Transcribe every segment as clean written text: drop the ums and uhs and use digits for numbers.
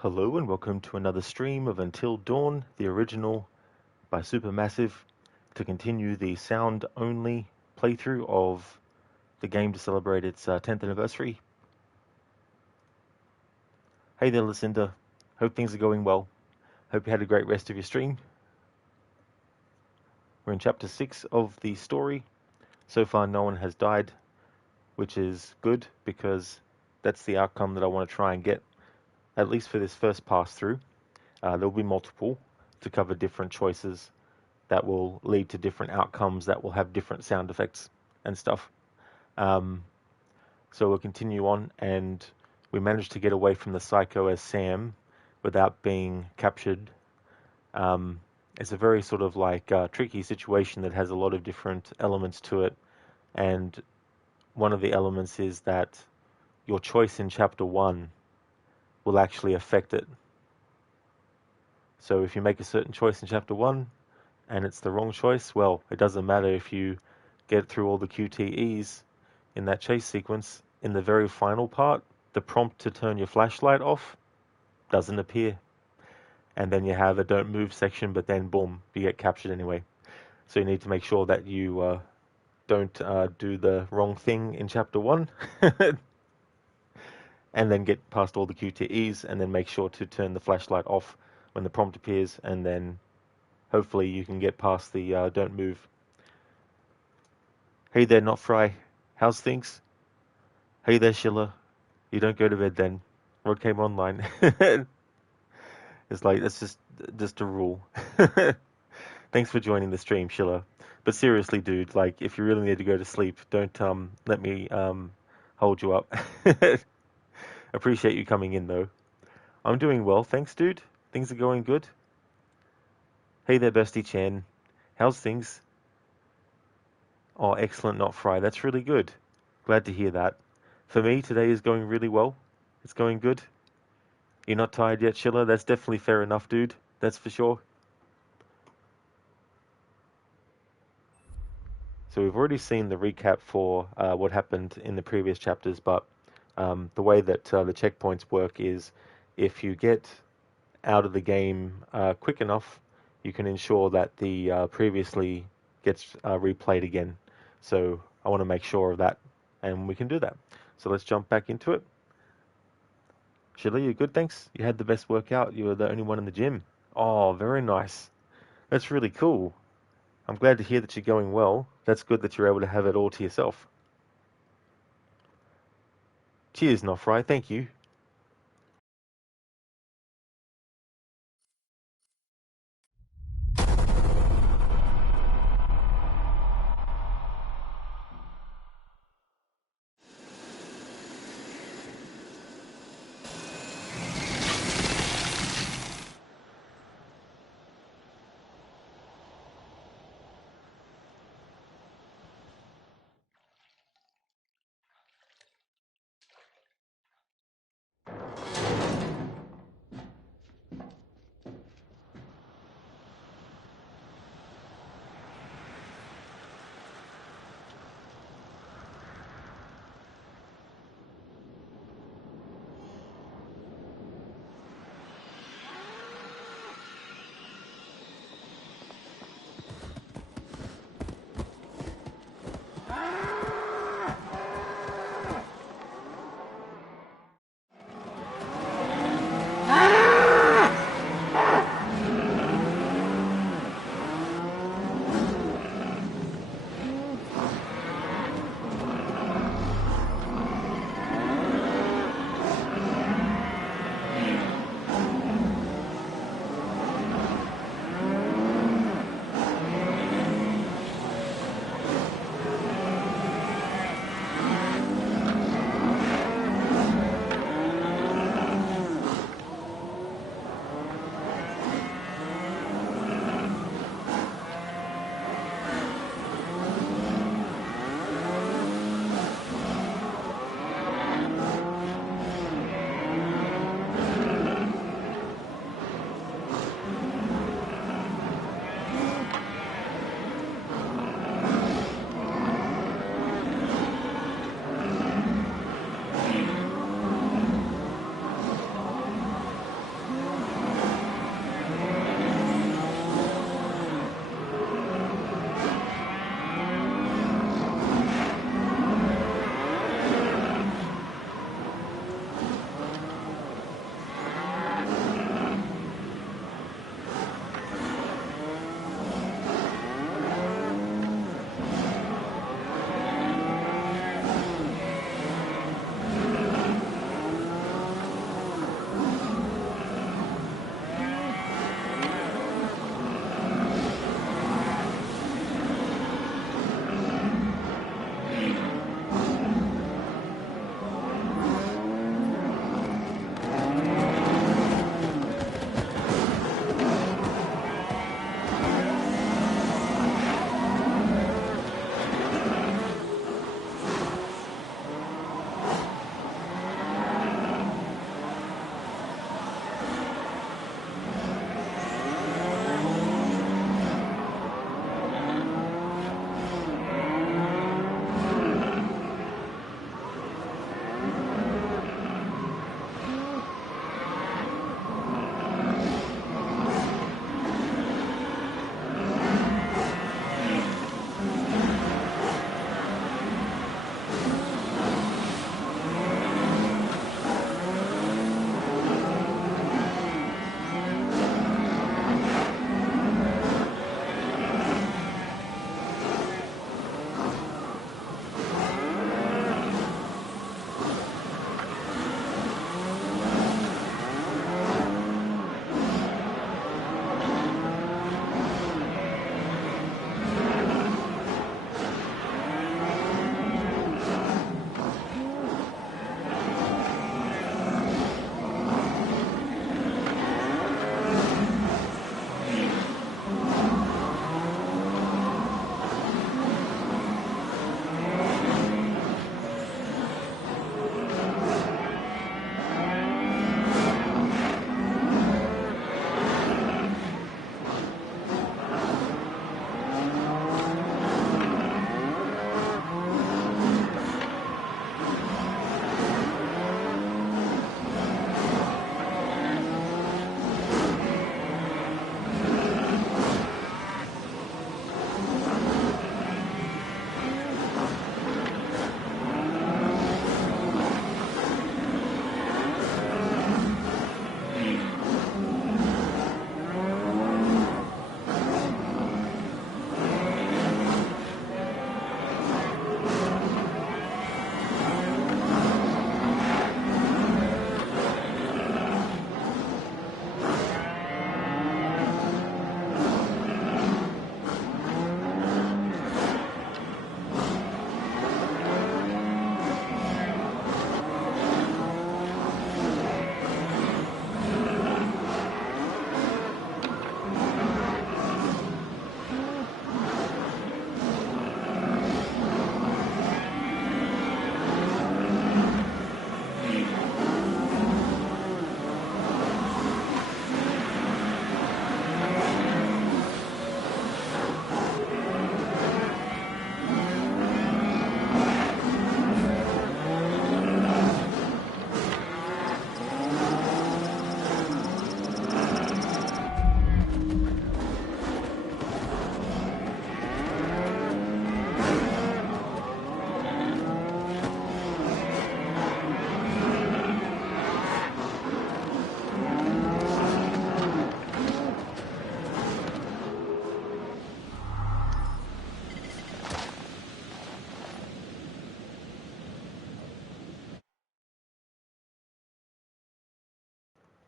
Hello and welcome to another stream of Until Dawn, the original by Supermassive, to continue the sound-only playthrough of the game to celebrate its 10th anniversary. Hey there, Lucinda. Hope things are going well. Hope you had a great rest of your stream. We're in chapter 6 of the story. So far, no one has died, which is good because that's the outcome that I want to try and get, at least for this first pass through. There will be multiple to cover different choices that will lead to different outcomes that will have different sound effects and stuff. So we'll continue on, and we managed to get away from the psycho as Sam without being captured. It's a very sort of like tricky situation that has a lot of different elements to it, and one of the elements is that your choice in chapter 1 will actually affect it. So if you make a certain choice in chapter 1 and it's the wrong choice, well, it doesn't matter if you get through all the QTEs in that chase sequence. In the very final part, the prompt to turn your flashlight off doesn't appear. And then you have a don't move section, but then boom, you get captured anyway. So you need to make sure that you don't do the wrong thing in chapter 1 and then get past all the QTEs and then make sure to turn the flashlight off when the prompt appears, and then hopefully you can get past the don't move. Hey there, Not Fry. How's things? Hey there, Schiller. You don't go to bed then. Rod came online. It's like, that's just a rule. Thanks for joining the stream, Schiller. But seriously, dude, like, if you really need to go to sleep, don't let me hold you up. Appreciate you coming in, though. I'm doing well, thanks, dude. Things are going good. Hey there, Bestie Chan. How's things? Oh, excellent, Not Fry. That's really good. Glad to hear that. For me, today is going really well. It's going good. You're not tired yet, Schiller? That's definitely fair enough, dude. That's for sure. So we've already seen the recap for what happened in the previous chapters, but the way that the checkpoints work is if you get out of the game quick enough, you can ensure that the previously gets replayed again. So I want to make sure of that, and we can do that. So let's jump back into it. Shirley, you good? Thanks. You had the best workout. You were the only one in the gym. Oh, very nice. That's really cool. I'm glad to hear that you're going well. That's good that you're able to have it all to yourself. Cheers, Nofry. Thank you.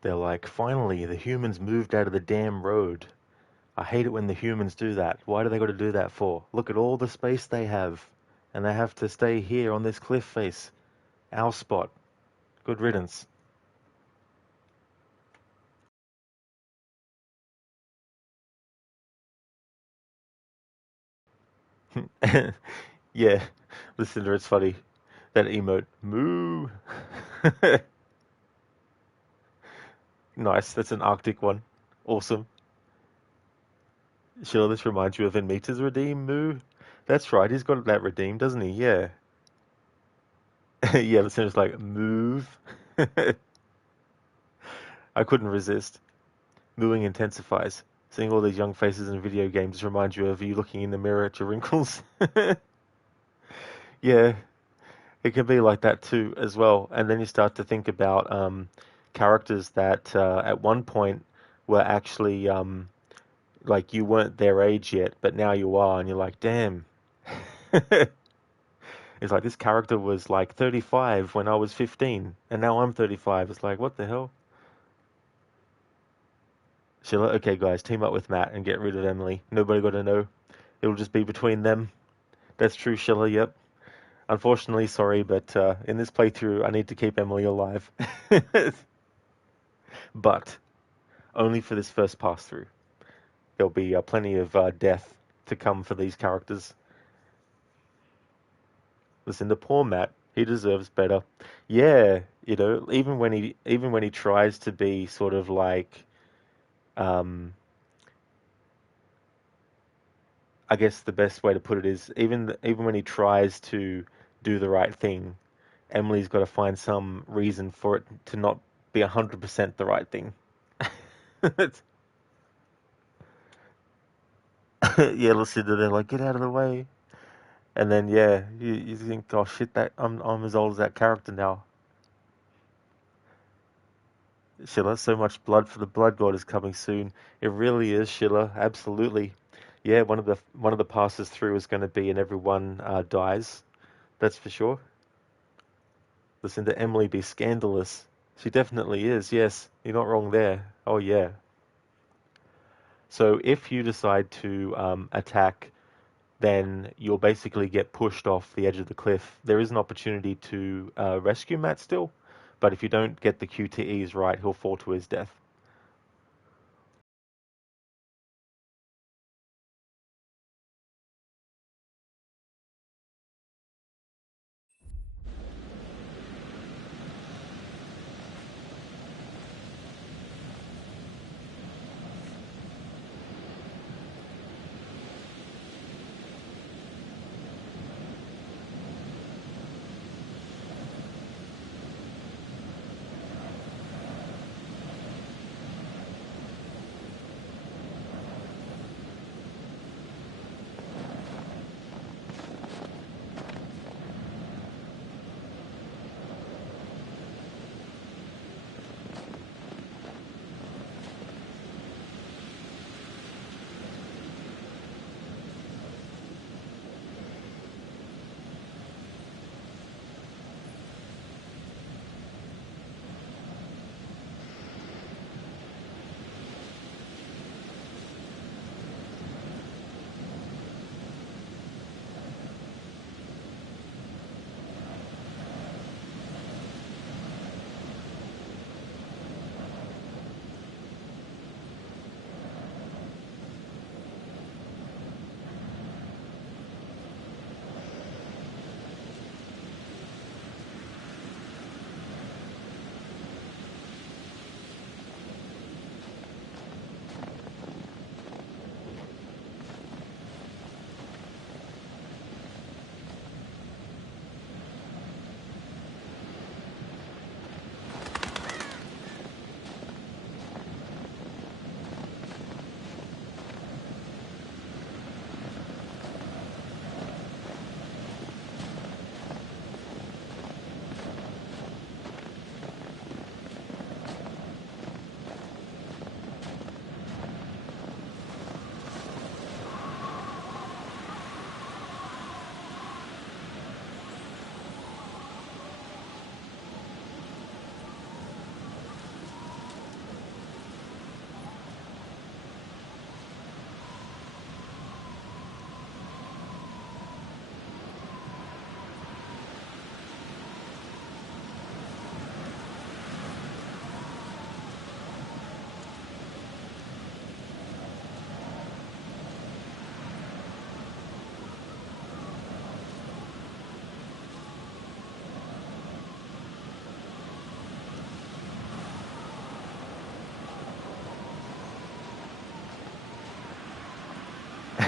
They're like, finally, the humans moved out of the damn road. I hate it when the humans do that. Why do they got to do that for? Look at all the space they have. And they have to stay here on this cliff face. Our spot. Good riddance. Yeah, listen to it's funny. That emote. Moo. Nice, that's an Arctic one. Awesome. Sure, this reminds you of Anita's redeem, Moo? That's right, he's got that redeem, doesn't he? Yeah. Yeah, the sounds like move. I couldn't resist. Mooing intensifies. Seeing all these young faces in video games reminds you of you looking in the mirror at your wrinkles. Yeah, it can be like that too, as well. And then you start to think about characters that at one point were actually like you weren't their age yet, but now you are, and you're like, damn. It's like this character was like 35 when I was 15, and now I'm 35. It's like, what the hell? Sheila, okay, guys, team up with Matt and get rid of Emily. Nobody got to know. It'll just be between them. That's true, Sheila, yep. Unfortunately, sorry, but in this playthrough, I need to keep Emily alive. But only for this first pass through. There'll be plenty of death to come for these characters. Listen, the poor Matt, he deserves better. Yeah, you know, even when he tries to be sort of like, um, I guess the best way to put it is even when he tries to do the right thing, Emily's got to find some reason for it to not be 100% the right thing. Yeah, Lucinda, they're like, get out of the way. And then, yeah, you think, oh shit, that I'm as old as that character now. Sheila, so much blood for the Blood God is coming soon. It really is, Sheila. Absolutely. Yeah, one of the passes through is going to be and everyone dies. That's for sure. Listen to Emily be scandalous. She definitely is. Yes, you're not wrong there. Oh yeah. So if you decide to attack, then you'll basically get pushed off the edge of the cliff. There is an opportunity to rescue Matt still, but if you don't get the QTEs right, he'll fall to his death.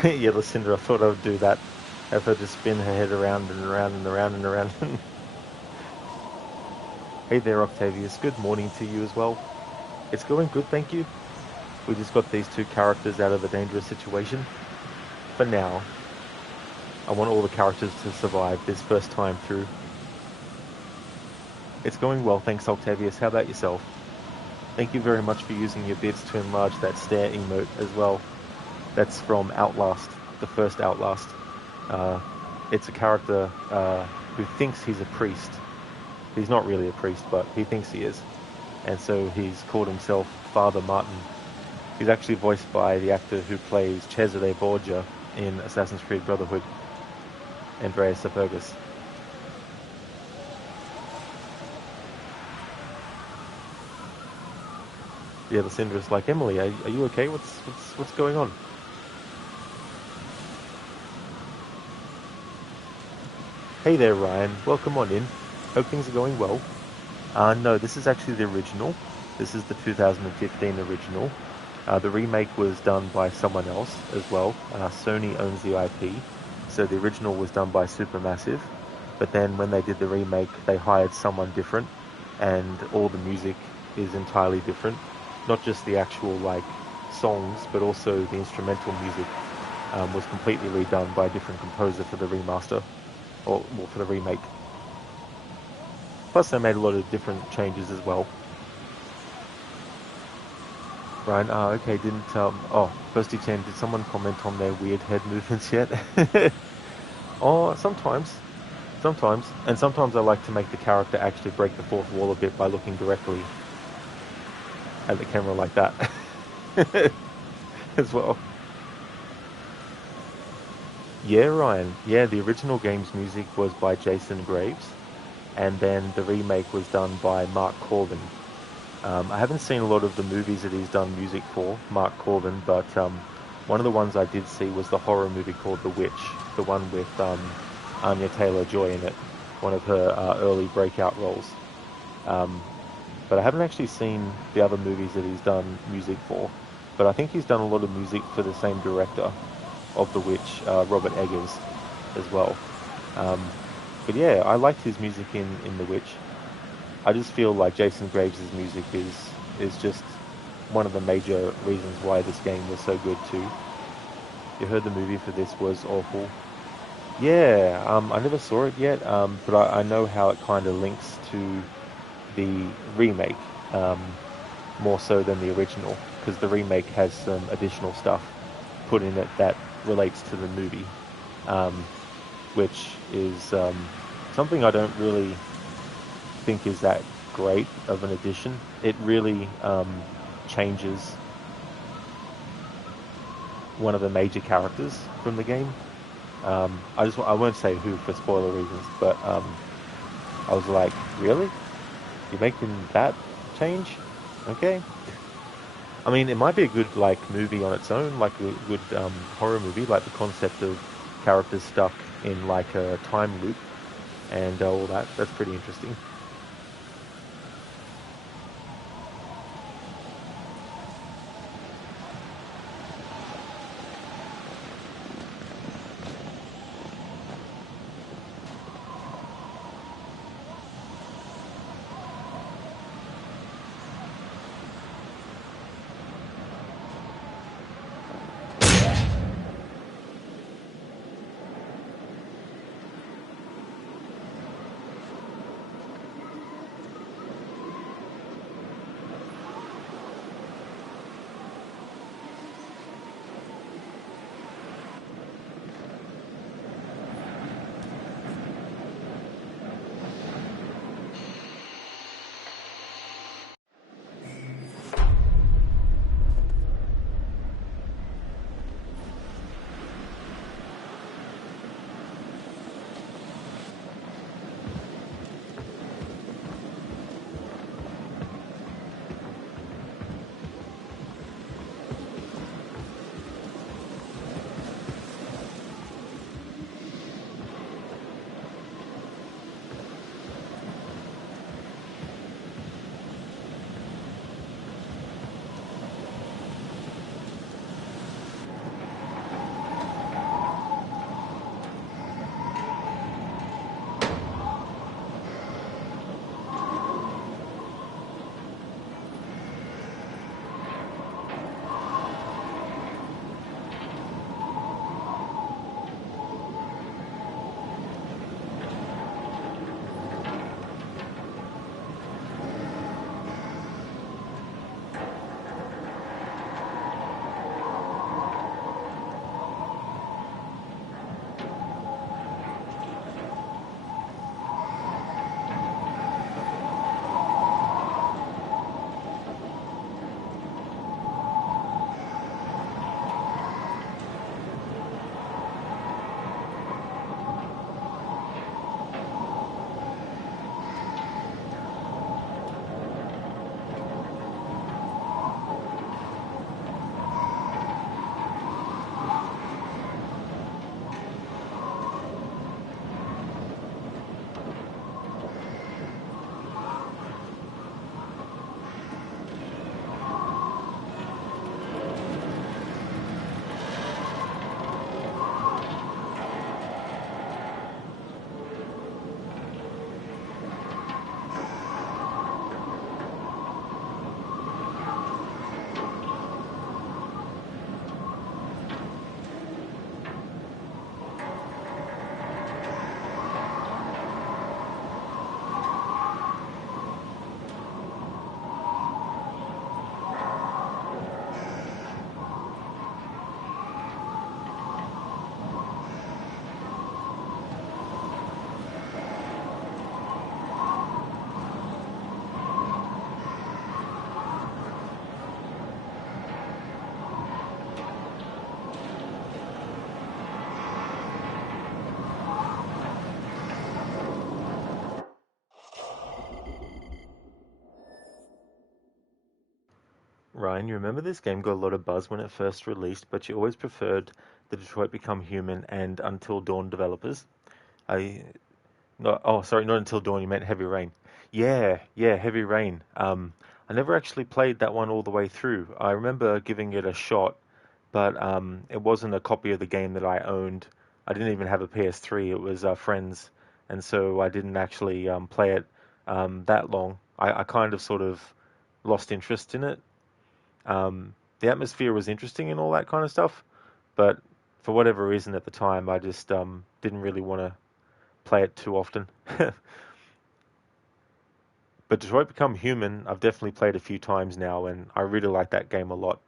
Yeah, Lucinda, I thought I would do that. Have her just spin her head around and around and around and around. Hey there, Octavius. Good morning to you as well. It's going good, thank you. We just got these two characters out of a dangerous situation. For now, I want all the characters to survive this first time through. It's going well, thanks, Octavius. How about yourself? Thank you very much for using your bits to enlarge that stare emote as well. That's from Outlast, the first Outlast. It's a character who thinks he's a priest. He's not really a priest, but he thinks he is. And so he's called himself Father Martin. He's actually voiced by the actor who plays Cesare Borgia in Assassin's Creed Brotherhood, Andreas Burgis. Yeah, Lucinda's like, Emily, are you okay? What's going on? Hey there, Ryan. Welcome on in. Hope things are going well. No, this is actually the original. This is the 2015 original. The remake was done by someone else as well. Sony owns the IP. So the original was done by Supermassive. But then when they did the remake, they hired someone different. And all the music is entirely different. Not just the actual, songs, but also the instrumental music was completely redone by a different composer for the remaster. Or for the remake. Plus, they made a lot of different changes as well. Ryan, okay, didn't, Bursty Chen, did someone comment on their weird head movements yet? Oh, sometimes. Sometimes. And sometimes I like to make the character actually break the fourth wall a bit by looking directly at the camera like that. As well. Yeah, Ryan. Yeah, the original game's music was by Jason Graves. And then the remake was done by Mark Corbin. I haven't seen a lot of the movies that he's done music for, Mark Corbin, but one of the ones I did see was the horror movie called The Witch, the one with Anya Taylor-Joy in it, one of her early breakout roles. But I haven't actually seen the other movies that he's done music for. But I think he's done a lot of music for the same director of The Witch, Robert Eggers, as well. But yeah, I liked his music in The Witch. I just feel like Jason Graves' music is just one of the major reasons why this game was so good too. You heard the movie for this was awful. Yeah, I never saw it yet, but I know how it kind of links to the remake, more so than the original, because the remake has some additional stuff put in it that relates to the movie, which is something I don't really think is that great of an addition. It really changes one of the major characters from the game. I won't say who for spoiler reasons, but I was like, really? You're making that change? Okay. I mean, it might be a good movie on its own, like a good horror movie, like the concept of characters stuck in like a time loop and all that. That's pretty interesting. Ryan, you remember this game got a lot of buzz when it first released, but you always preferred the Detroit Become Human and Until Dawn developers. I No, oh, sorry, not Until Dawn. You meant Heavy Rain. Yeah, yeah, Heavy Rain. I never actually played that one all the way through. I remember giving it a shot, but it wasn't a copy of the game that I owned. I didn't even have a PS3. It was friends, and so I didn't actually play it that long. I kind of sort of lost interest in it. The atmosphere was interesting and all that kind of stuff, but for whatever reason at the time, I just didn't really want to play it too often. But Detroit Become Human, I've definitely played a few times now, and I really like that game a lot.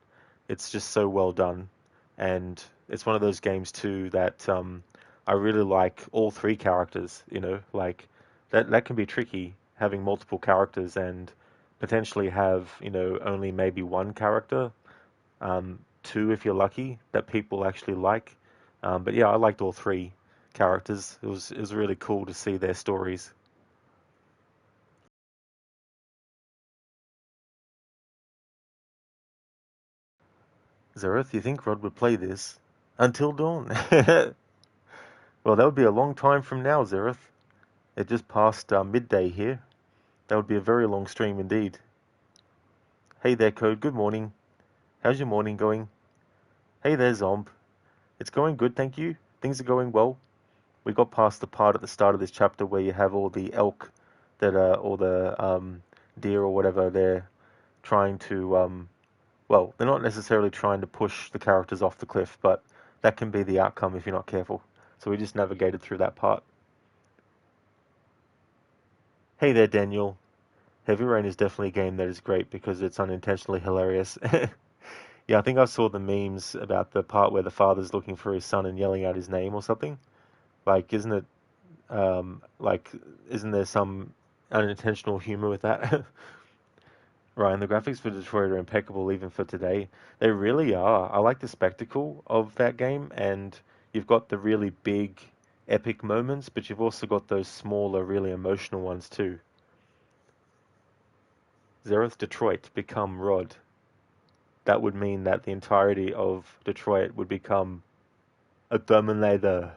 It's just so well done, and it's one of those games too that I really like all three characters. Like that can be tricky having multiple characters and potentially have only maybe one character, two if you're lucky that people actually like. But yeah, I liked all three characters. It was really cool to see their stories. Zareth, you think Rod would play this? Until dawn. Well, that would be a long time from now, Zareth. It just passed midday here. That would be a very long stream indeed. Hey there, Code. Good morning. How's your morning going? Hey there, Zomb. It's going good, thank you. Things are going well. We got past the part at the start of this chapter where you have all the elk that are, or the deer or whatever, they're trying to, well, they're not necessarily trying to push the characters off the cliff, but that can be the outcome if you're not careful. So we just navigated through that part. Hey there, Daniel. Heavy Rain is definitely a game that is great because it's unintentionally hilarious. Yeah, I think I saw the memes about the part where the father's looking for his son and yelling out his name or something. Like, like, isn't there some unintentional humor with that? Ryan, the graphics for Detroit are impeccable even for today. They really are. I like the spectacle of that game, and you've got the really big, epic moments, but you've also got those smaller, really emotional ones too. Zereth Detroit become Rod. That would mean that the entirety of Detroit would become a Terminator.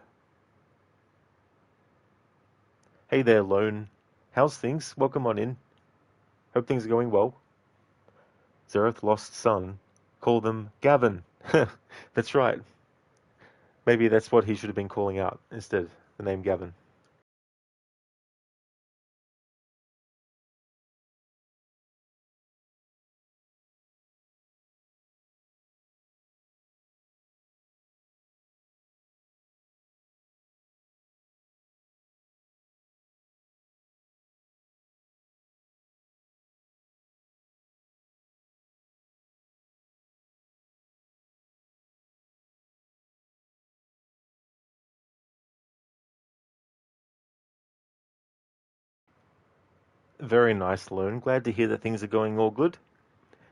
Hey there, Lone. How's things? Welcome on in. Hope things are going well. Zereth lost son. Call them Gavin. That's right. Maybe that's what he should have been calling out instead, the name Gavin. Very nice, Lone. Glad to hear that things are going all good.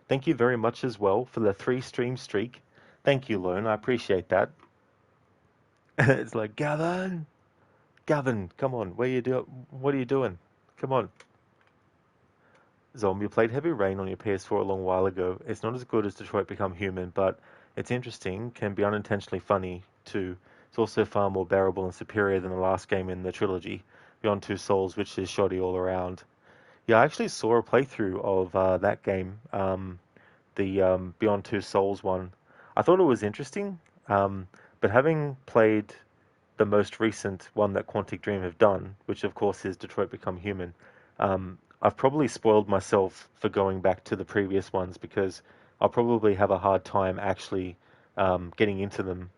Thank you very much as well for the 3 stream streak. Thank you, Lone. I appreciate that. It's like, Gavin, Gavin, come on. What are you doing? Come on. Zombie played Heavy Rain on your PS4 a long while ago. It's not as good as Detroit Become Human, but it's interesting, can be unintentionally funny too. It's also far more bearable and superior than the last game in the trilogy, Beyond Two Souls, which is shoddy all around. Yeah, I actually saw a playthrough of that game, the Beyond Two Souls one. I thought it was interesting, but having played the most recent one that Quantic Dream have done, which of course is Detroit Become Human, I've probably spoiled myself for going back to the previous ones because I'll probably have a hard time actually getting into them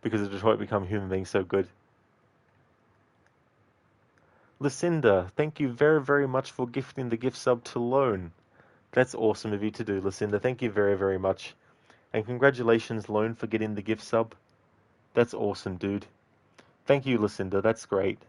because of Detroit Become Human being so good. Lucinda, thank you very, very much for gifting the gift sub to Lone. That's awesome of you to do, Lucinda. Thank you very, very much. And congratulations, Lone, for getting the gift sub. That's awesome, dude. Thank you, Lucinda. That's great.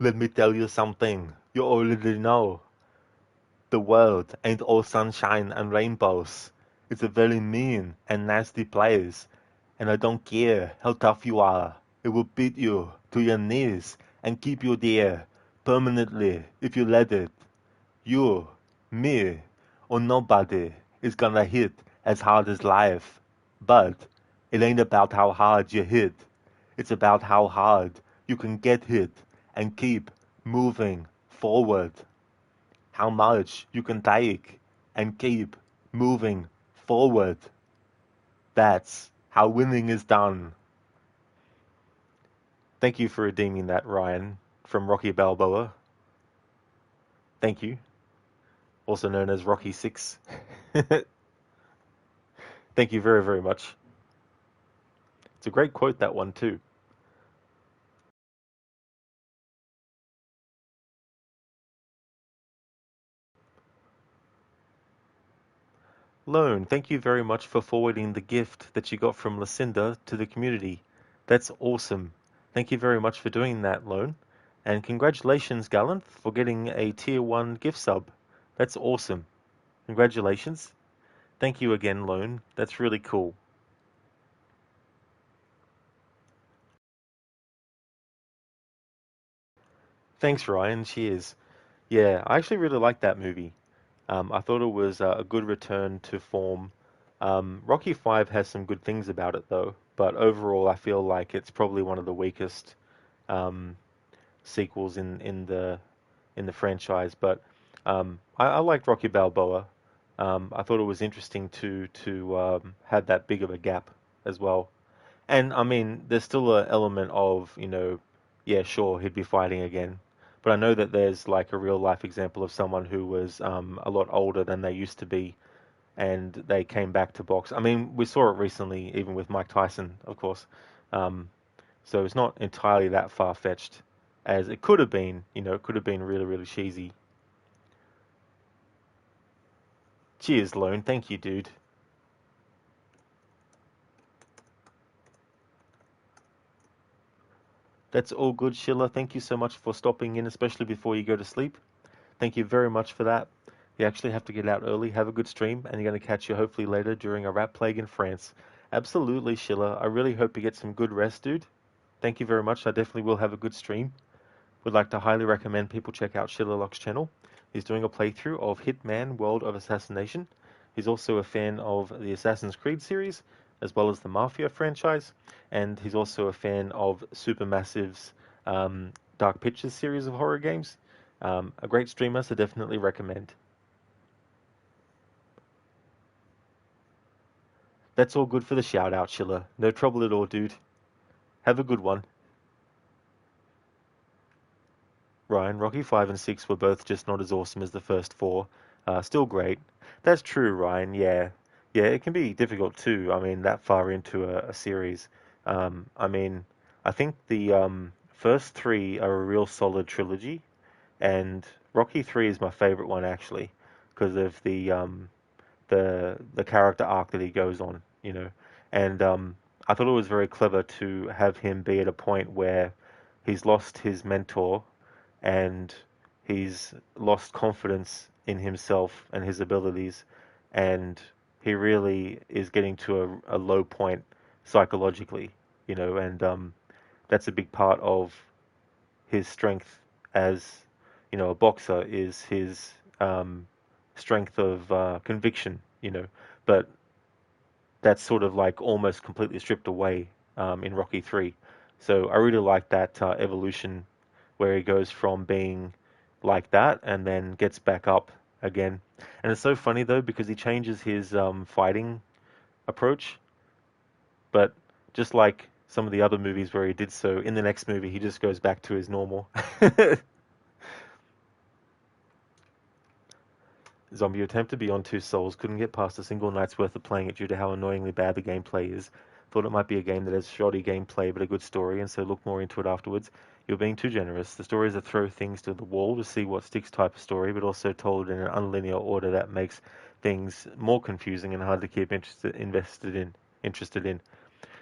Let me tell you something you already know. The world ain't all sunshine and rainbows. It's a very mean and nasty place, and I don't care how tough you are. It will beat you to your knees and keep you there permanently if you let it. You, me, or nobody is gonna hit as hard as life. But it ain't about how hard you hit. It's about how hard you can get hit and keep moving forward. How much you can take and keep moving forward. That's how winning is done. Thank you for redeeming that, Ryan, from Rocky Balboa. Thank you. Also known as Rocky 6. Thank you very, very much. It's a great quote, that one, too. Lone, thank you very much for forwarding the gift that you got from Lucinda to the community. That's awesome. Thank you very much for doing that, Lone. And congratulations, Gallant, for getting a tier 1 gift sub. That's awesome. Congratulations. Thank you again, Lone. That's really cool. Thanks, Ryan. Cheers. Yeah, I actually really liked that movie. I thought it was a good return to form. Rocky 5 has some good things about it, though, but overall, I feel like it's probably one of the weakest um, sequels in the franchise. But I liked Rocky Balboa. I thought it was interesting to have that big of a gap as well. And I mean, there's still an element of, yeah, sure, he'd be fighting again. But I know that there's like a real life example of someone who was a lot older than they used to be, and they came back to box. I mean, we saw it recently, even with Mike Tyson, of course. Um, so it's not entirely that far-fetched as it could have been. It could have been really, really cheesy. Cheers, Lone. Thank you, dude. That's all good, Sheila. Thank you so much for stopping in, especially before you go to sleep. Thank you very much for that. You actually have to get out early. Have a good stream, and you're going to catch you hopefully later during a rat plague in France. Absolutely, Sheila. I really hope you get some good rest, dude. Thank you very much. I definitely will have a good stream. Would like to highly recommend people check out Shillerlock's channel. He's doing a playthrough of Hitman World of Assassination. He's also a fan of the Assassin's Creed series, as well as the Mafia franchise, and he's also a fan of Supermassive's Dark Pictures series of horror games. A great streamer, so definitely recommend. That's all good for the shout out, Schiller. No trouble at all, dude. Have a good one. Ryan, Rocky 5 and 6 were both just not as awesome as the first four. Still great. That's true, Ryan. Yeah. Yeah, it can be difficult too. I mean, that far into a series. I mean, I think the first three are a real solid trilogy, and Rocky 3 is my favorite one actually, because of the character arc that he goes on. And I thought it was very clever to have him be at a point where he's lost his mentor and he's lost confidence in himself and his abilities, and he really is getting to a low point psychologically, and that's a big part of his strength as a boxer is his strength of conviction, but that's sort of like almost completely stripped away in Rocky 3. So I really like that evolution where he goes from being like that and then gets back up again. And it's so funny though because he changes his fighting approach, but just like some of the other movies where he did so, in the next movie he just goes back to his normal. Zombie attempted Beyond Two Souls, couldn't get past a single night's worth of playing it due to how annoyingly bad the gameplay is. Thought it might be a game that has shoddy gameplay but a good story, and so looked more into it afterwards. You're being too generous. The story is a throw things to the wall to see what sticks type of story, but also told in an unlinear order that makes things more confusing and hard to keep interested in.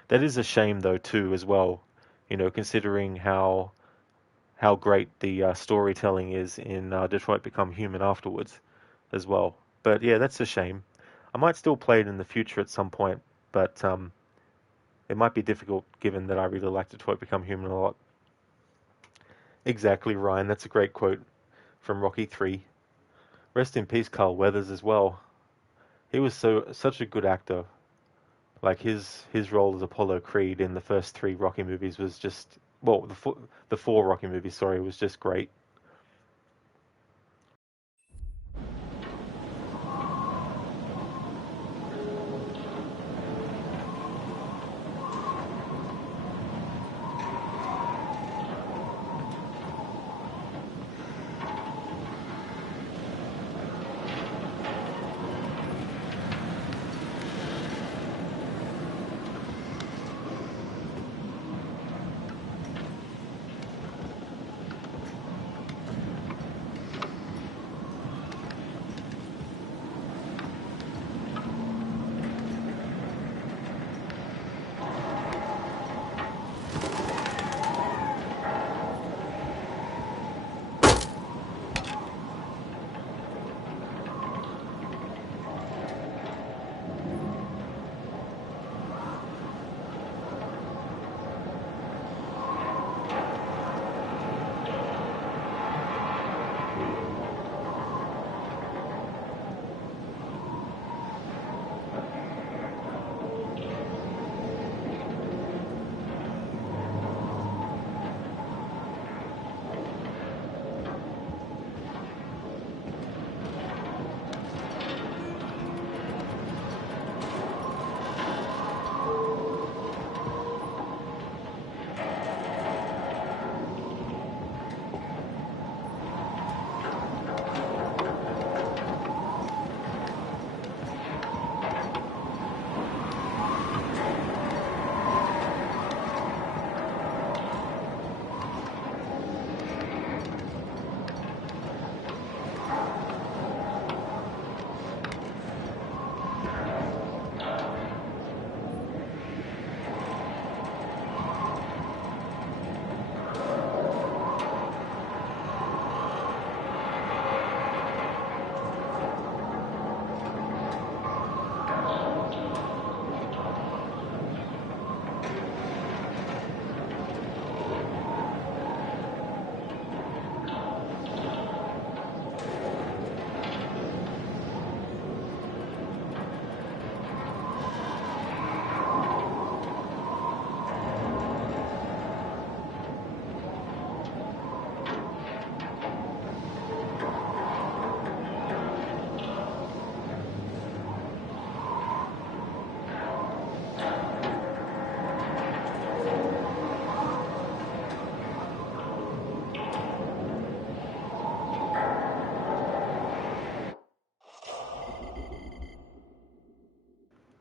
That is a shame though too as well, considering how how great the storytelling is in Detroit Become Human afterwards as well. But yeah, that's a shame. I might still play it in the future at some point, but it might be difficult given that I really like Detroit Become Human a lot. Exactly, Ryan. That's a great quote from Rocky 3. Rest in peace, Carl Weathers as well. He was such a good actor. Like his role as Apollo Creed in the first three Rocky movies was just, well, the four Rocky movies, sorry, was just great.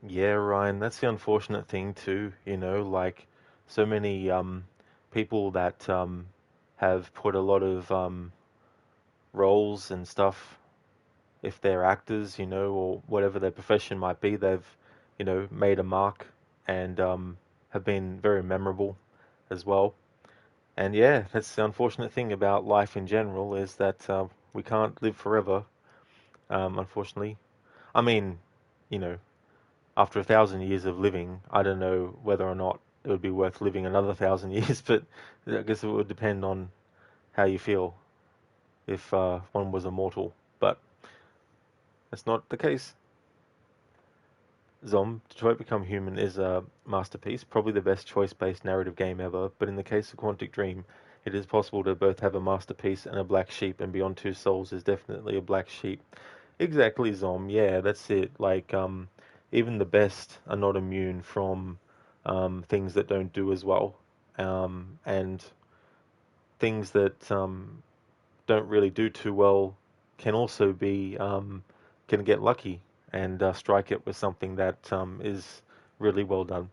Yeah, Ryan, that's the unfortunate thing too, like so many people that have put a lot of roles and stuff, if they're actors, or whatever their profession might be, they've, made a mark and have been very memorable as well. And yeah, that's the unfortunate thing about life in general is that we can't live forever, unfortunately. I mean, you know, after 1,000 years of living, I don't know whether or not it would be worth living another 1,000 years, but I guess it would depend on how you feel if one was immortal. But that's not the case. Detroit Become Human is a masterpiece, probably the best choice-based narrative game ever, but in the case of Quantic Dream, it is possible to both have a masterpiece and a black sheep, and Beyond Two Souls is definitely a black sheep. Exactly, Zom. Yeah, that's it. Like, even the best are not immune from things that don't do as well, and things that don't really do too well can also be can get lucky and strike it with something that is really well done.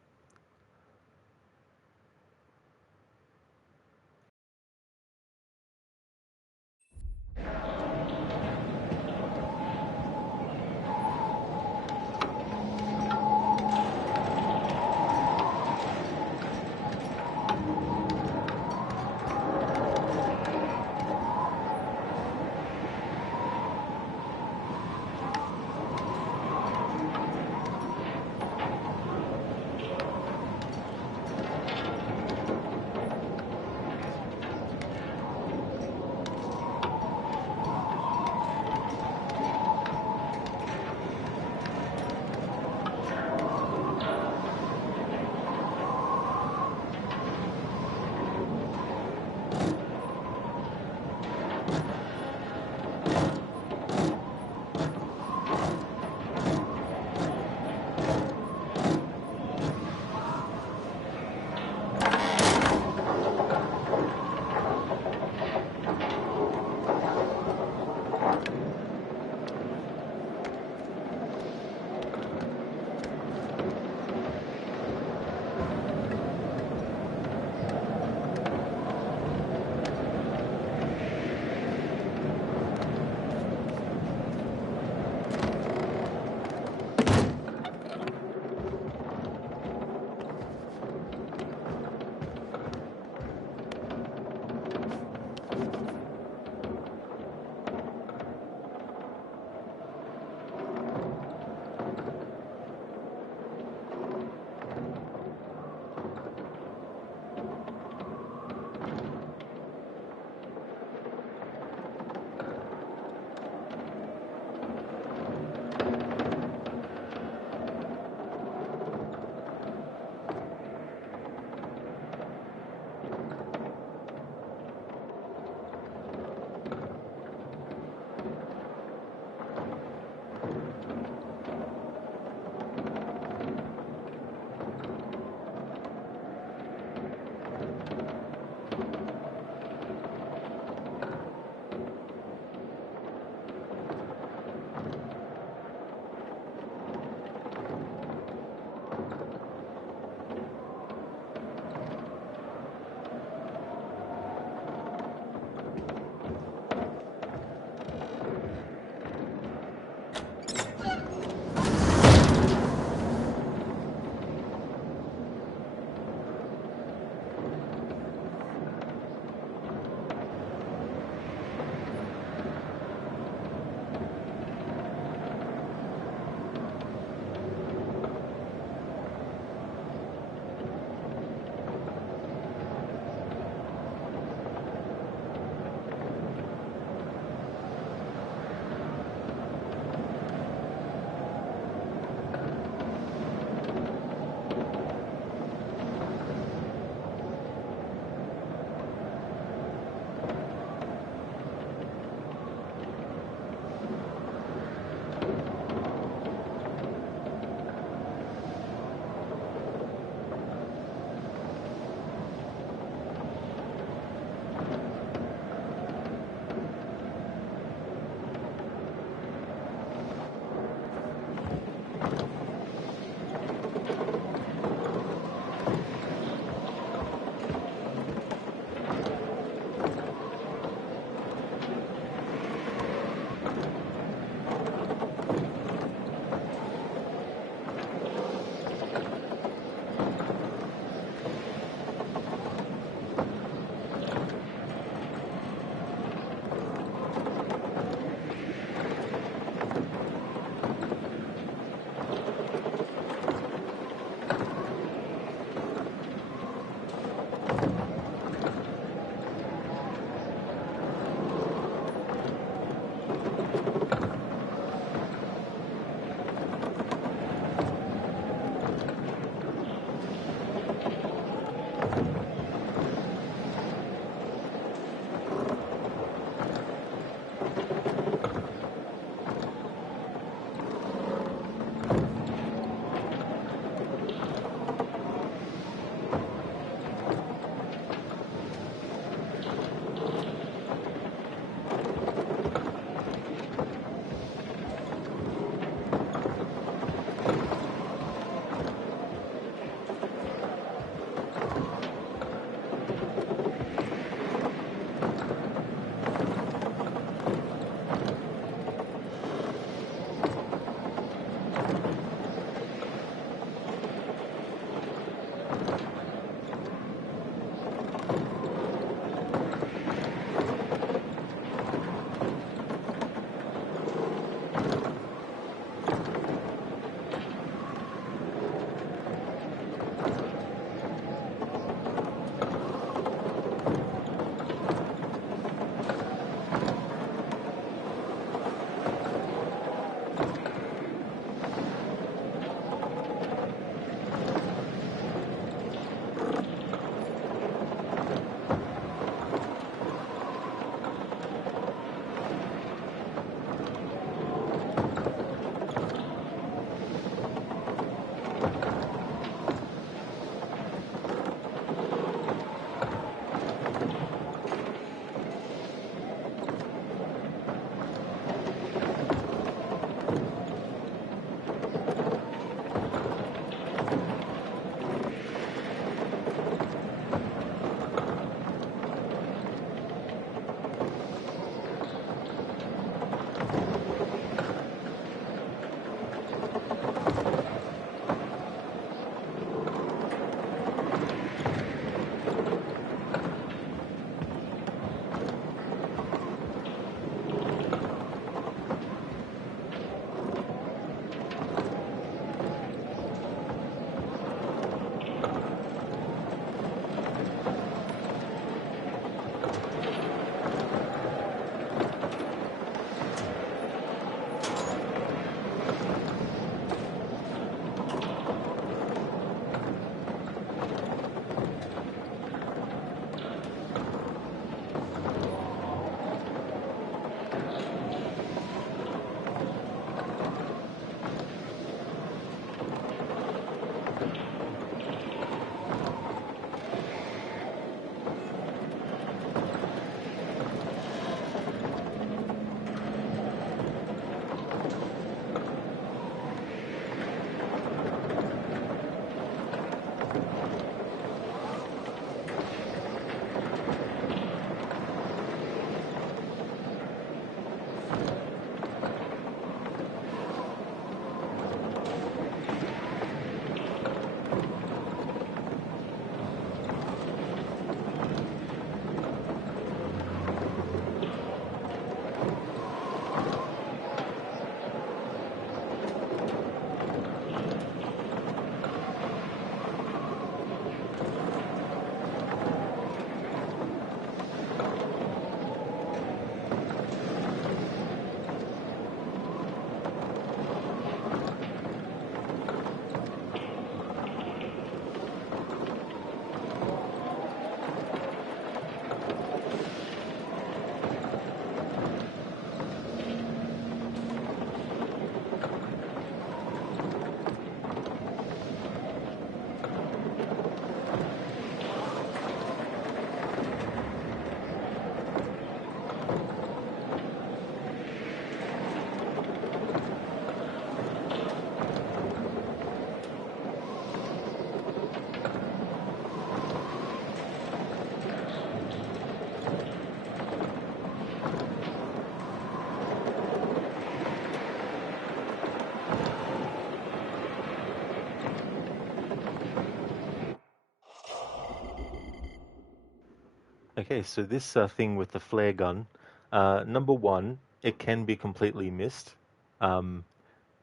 Okay, so this thing with the flare gun, number one, it can be completely missed. Um,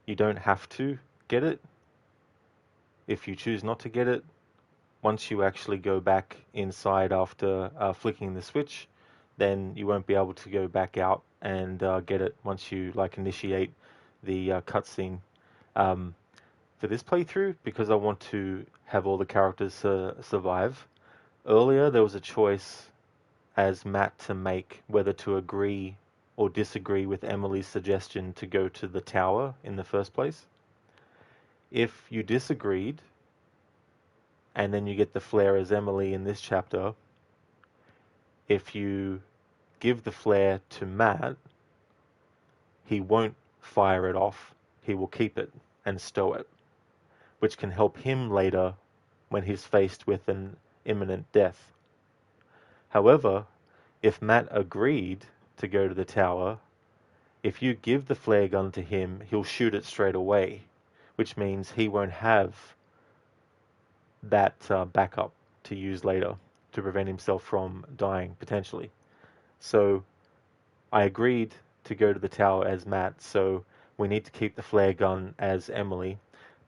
you don't have to get it. If you choose not to get it, once you actually go back inside after flicking the switch, then you won't be able to go back out and get it once you like initiate the cutscene. Um, for this playthrough, because I want to have all the characters survive, earlier there was a choice as Matt to make whether to agree or disagree with Emily's suggestion to go to the tower in the first place. If you disagreed, and then you get the flare as Emily in this chapter, if you give the flare to Matt, he won't fire it off. He will keep it and stow it, which can help him later when he's faced with an imminent death. However, if Matt agreed to go to the tower, if you give the flare gun to him, he'll shoot it straight away, which means he won't have that backup to use later to prevent himself from dying, potentially. So I agreed to go to the tower as Matt, so we need to keep the flare gun as Emily,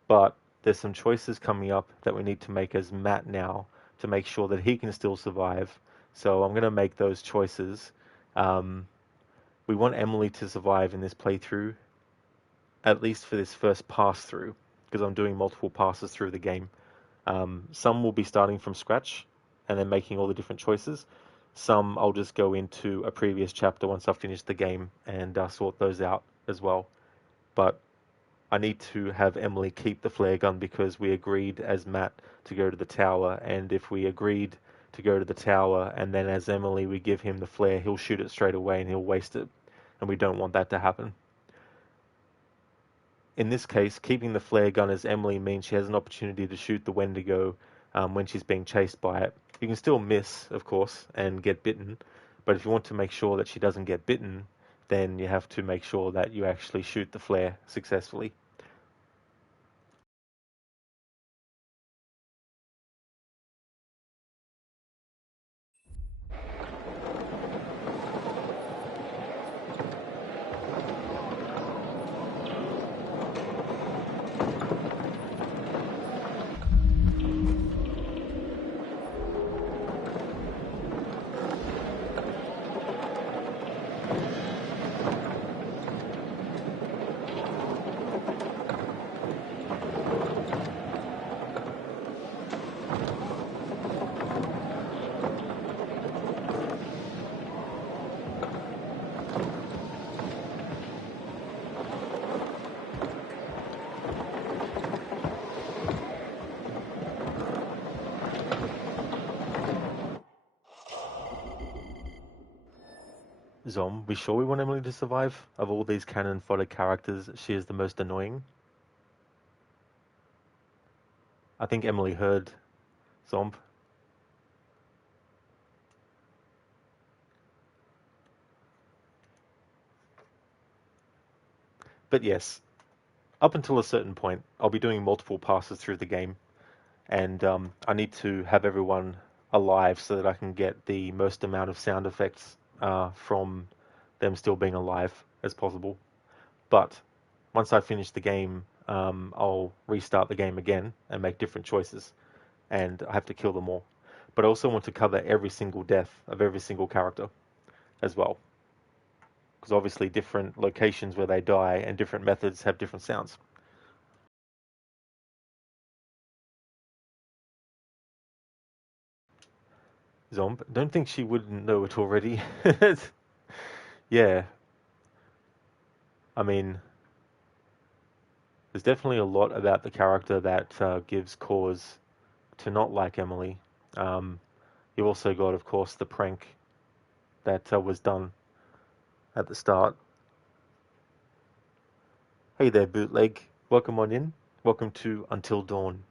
but there's some choices coming up that we need to make as Matt now to make sure that he can still survive. So I'm going to make those choices. We want Emily to survive in this playthrough, at least for this first pass through, because I'm doing multiple passes through the game. Some will be starting from scratch and then making all the different choices. Some I'll just go into a previous chapter once I've finished the game and sort those out as well. But I need to have Emily keep the flare gun because we agreed as Matt to go to the tower, and if we agreed to go to the tower and then as Emily we give him the flare, he'll shoot it straight away and he'll waste it, and we don't want that to happen. In this case, keeping the flare gun as Emily means she has an opportunity to shoot the Wendigo when she's being chased by it. You can still miss, of course, and get bitten, but if you want to make sure that she doesn't get bitten, then you have to make sure that you actually shoot the flare successfully. Zom, we sure we want Emily to survive? Of all these cannon fodder characters, she is the most annoying. I think Emily heard Zomb. But yes, up until a certain point, I'll be doing multiple passes through the game, and I need to have everyone alive so that I can get the most amount of sound effects from them still being alive as possible. But once I finish the game, I'll restart the game again and make different choices, and I have to kill them all. But I also want to cover every single death of every single character as well, because obviously different locations where they die and different methods have different sounds. Zomb, don't think she wouldn't know it already. Yeah, I mean, there's definitely a lot about the character that gives cause to not like Emily. Um, you also got, of course, the prank that was done at the start. Hey there, bootleg. Welcome on in. Welcome to Until Dawn.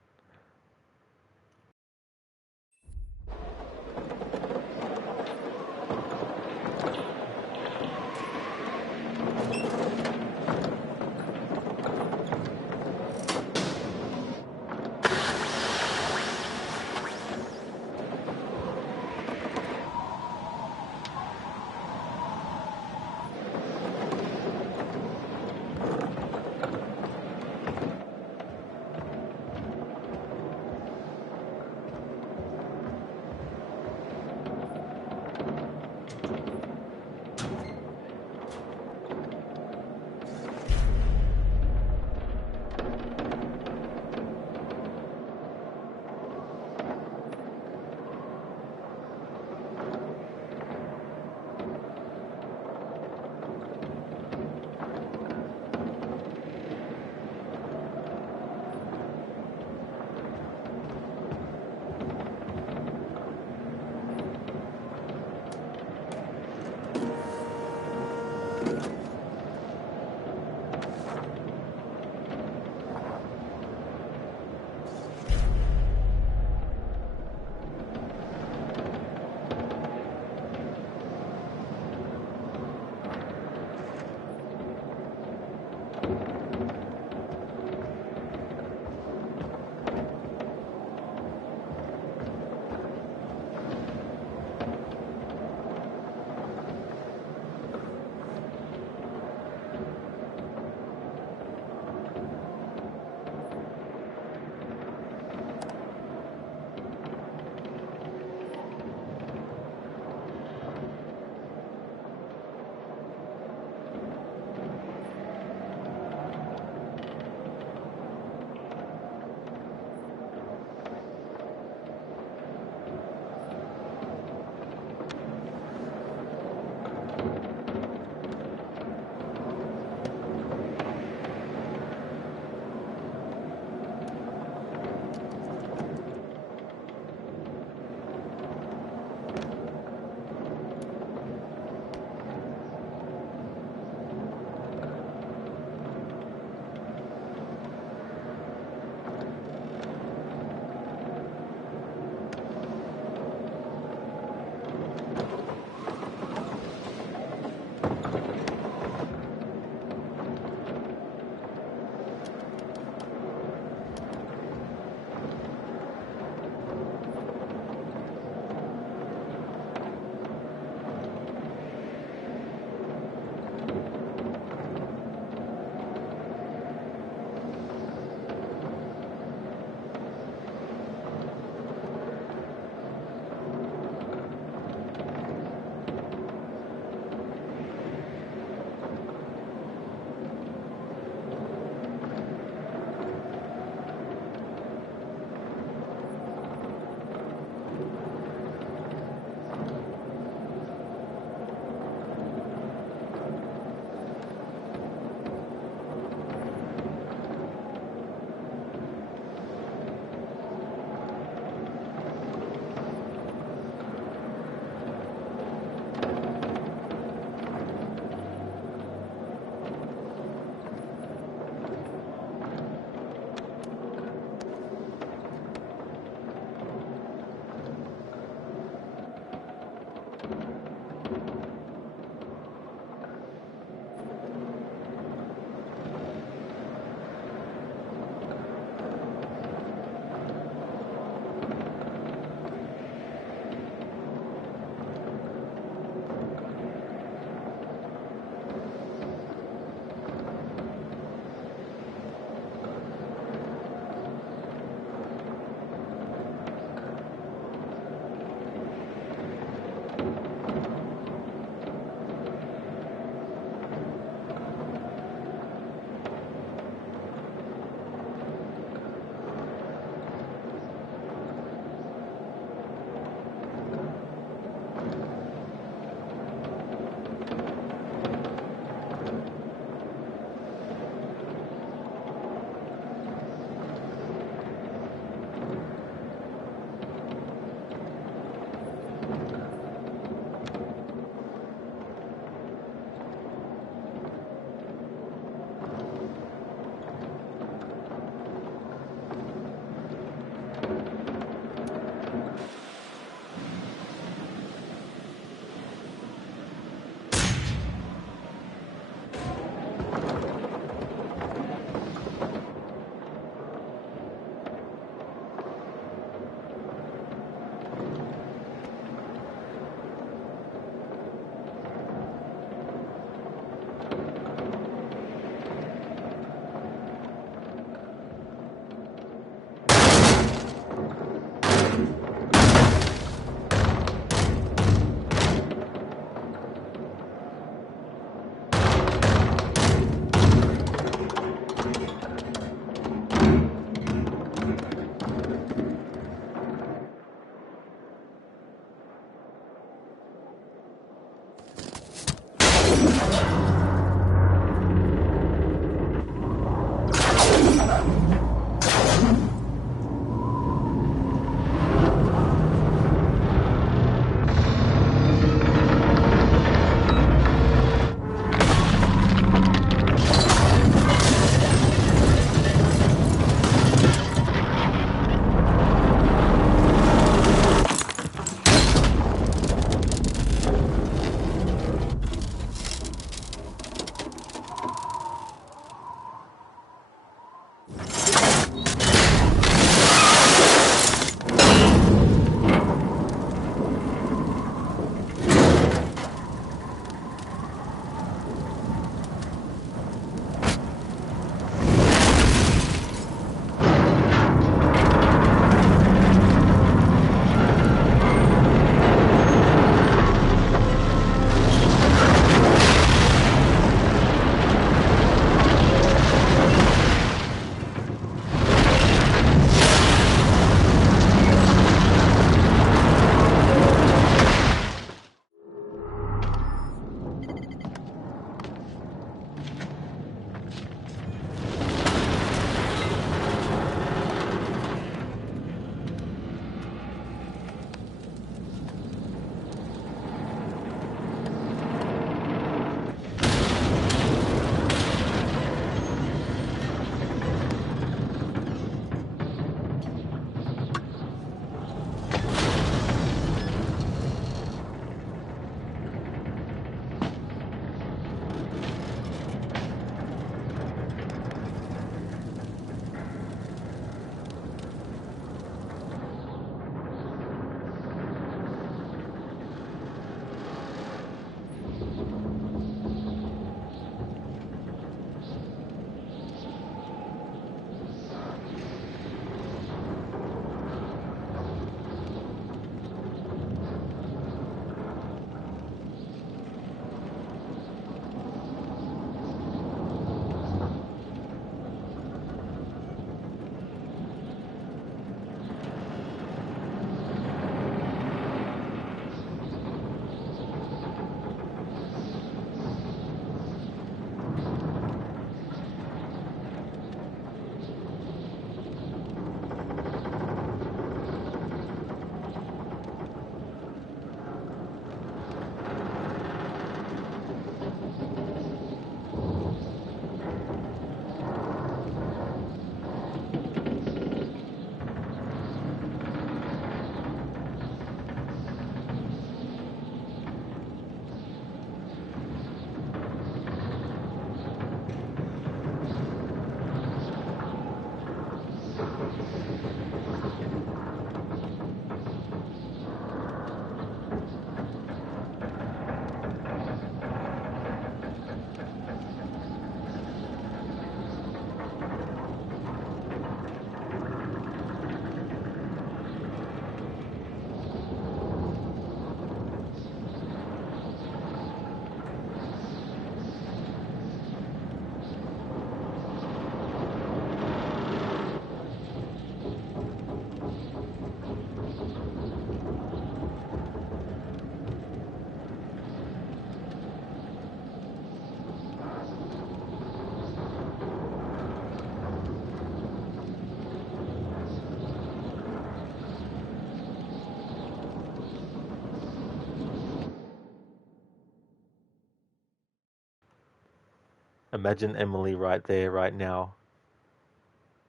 Imagine Emily right there, right now,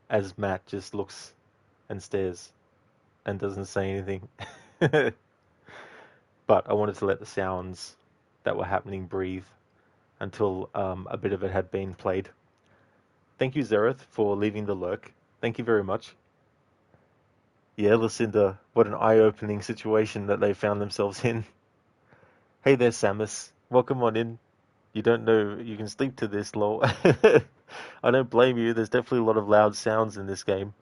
as Matt just looks and stares and doesn't say anything. But I wanted to let the sounds that were happening breathe until a bit of it had been played. Thank you, Zereth, for leaving the lurk. Thank you very much. Yeah, Lucinda, what an eye-opening situation that they found themselves in. Hey there, Samus. Welcome on in. You don't know you can sleep to this, lol. I don't blame you. There's definitely a lot of loud sounds in this game.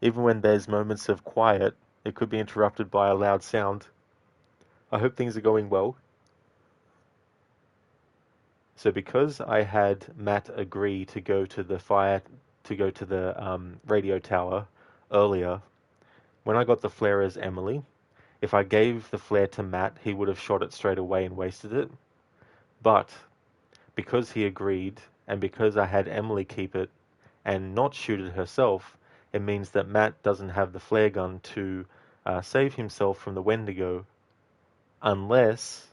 Even when there's moments of quiet, it could be interrupted by a loud sound. I hope things are going well. So because I had Matt agree to go to the radio tower earlier, when I got the flare as Emily, if I gave the flare to Matt, he would have shot it straight away and wasted it. But because he agreed, and because I had Emily keep it, and not shoot it herself, it means that Matt doesn't have the flare gun to save himself from the Wendigo unless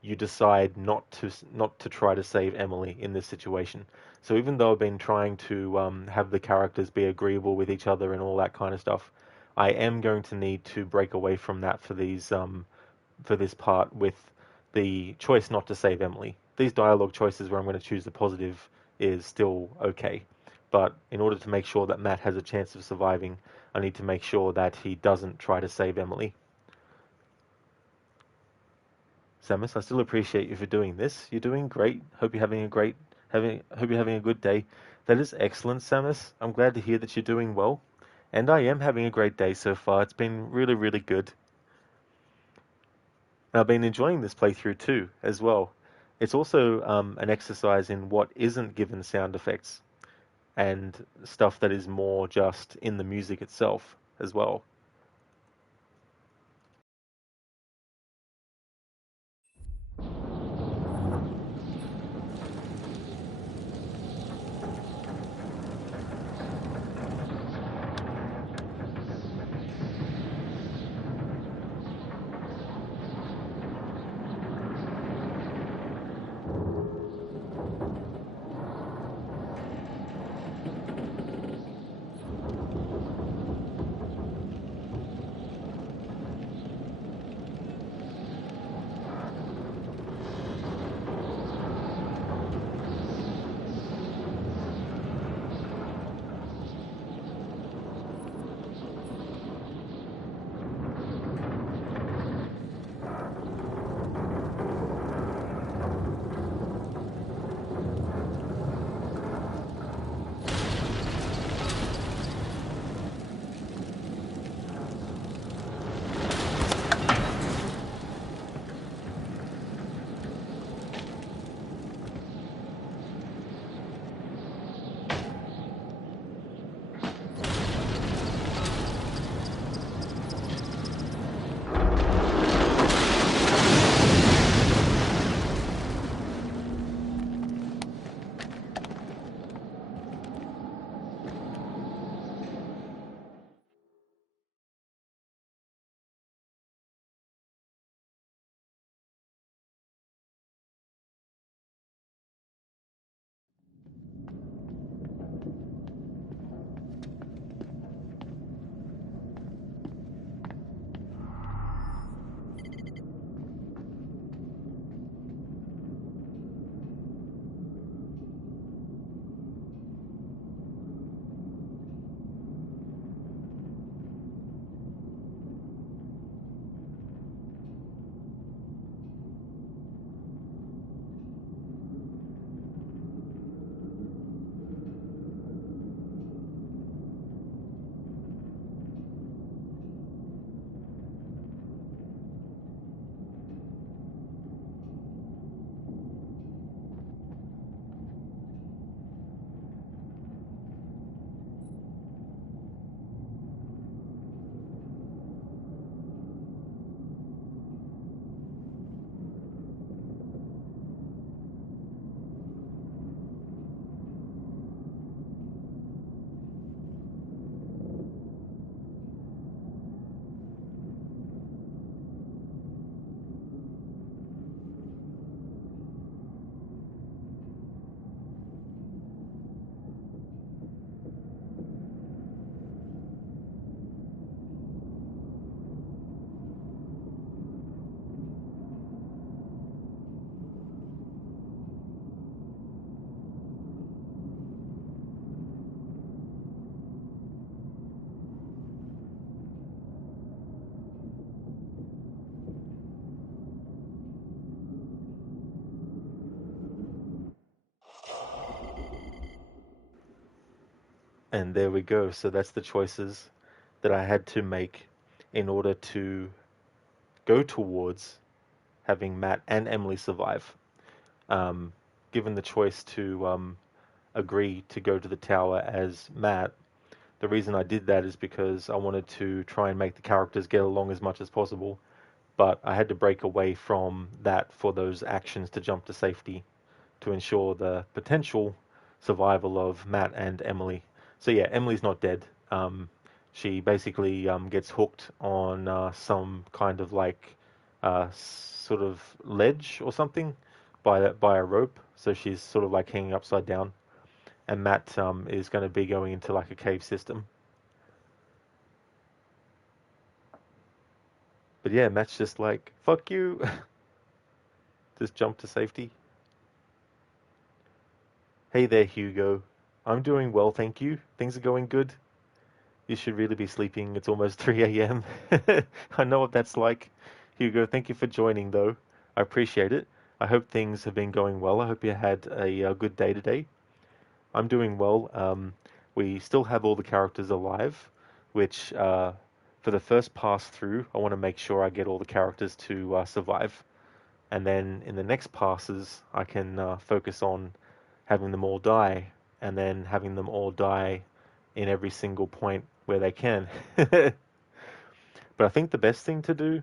you decide not to try to save Emily in this situation. So even though I've been trying to have the characters be agreeable with each other and all that kind of stuff, I am going to need to break away from that for this part with the choice not to save Emily. These dialogue choices where I'm going to choose the positive is still okay, but in order to make sure that Matt has a chance of surviving, I need to make sure that he doesn't try to save Emily. Samus, I still appreciate you for doing this. You're doing great. Hope you're having a hope you're having a good day. That is excellent, Samus. I'm glad to hear that you're doing well. And I am having a great day so far. It's been really, really good. And I've been enjoying this playthrough too, as well. It's also an exercise in what isn't given sound effects and stuff that is more just in the music itself as well. And there we go. So that's the choices that I had to make in order to go towards having Matt and Emily survive. Um, Given the choice to agree to go to the tower as Matt, the reason I did that is because I wanted to try and make the characters get along as much as possible, but I had to break away from that for those actions to jump to safety to ensure the potential survival of Matt and Emily. So yeah, Emily's not dead. She basically gets hooked on some kind of like sort of ledge or something by a rope. So she's sort of like hanging upside down. And Matt is going to be going into like a cave system. But yeah, Matt's just like, fuck you. Just jump to safety. Hey there, Hugo. I'm doing well, thank you. Things are going good. You should really be sleeping. It's almost 3 a.m. I know what that's like. Hugo, thank you for joining, though. I appreciate it. I hope things have been going well. I hope you had a good day today. I'm doing well. We still have all the characters alive, which for the first pass through, I want to make sure I get all the characters to survive. And then in the next passes, I can focus on having them all die, and then having them all die in every single point where they can. But I think the best thing to do,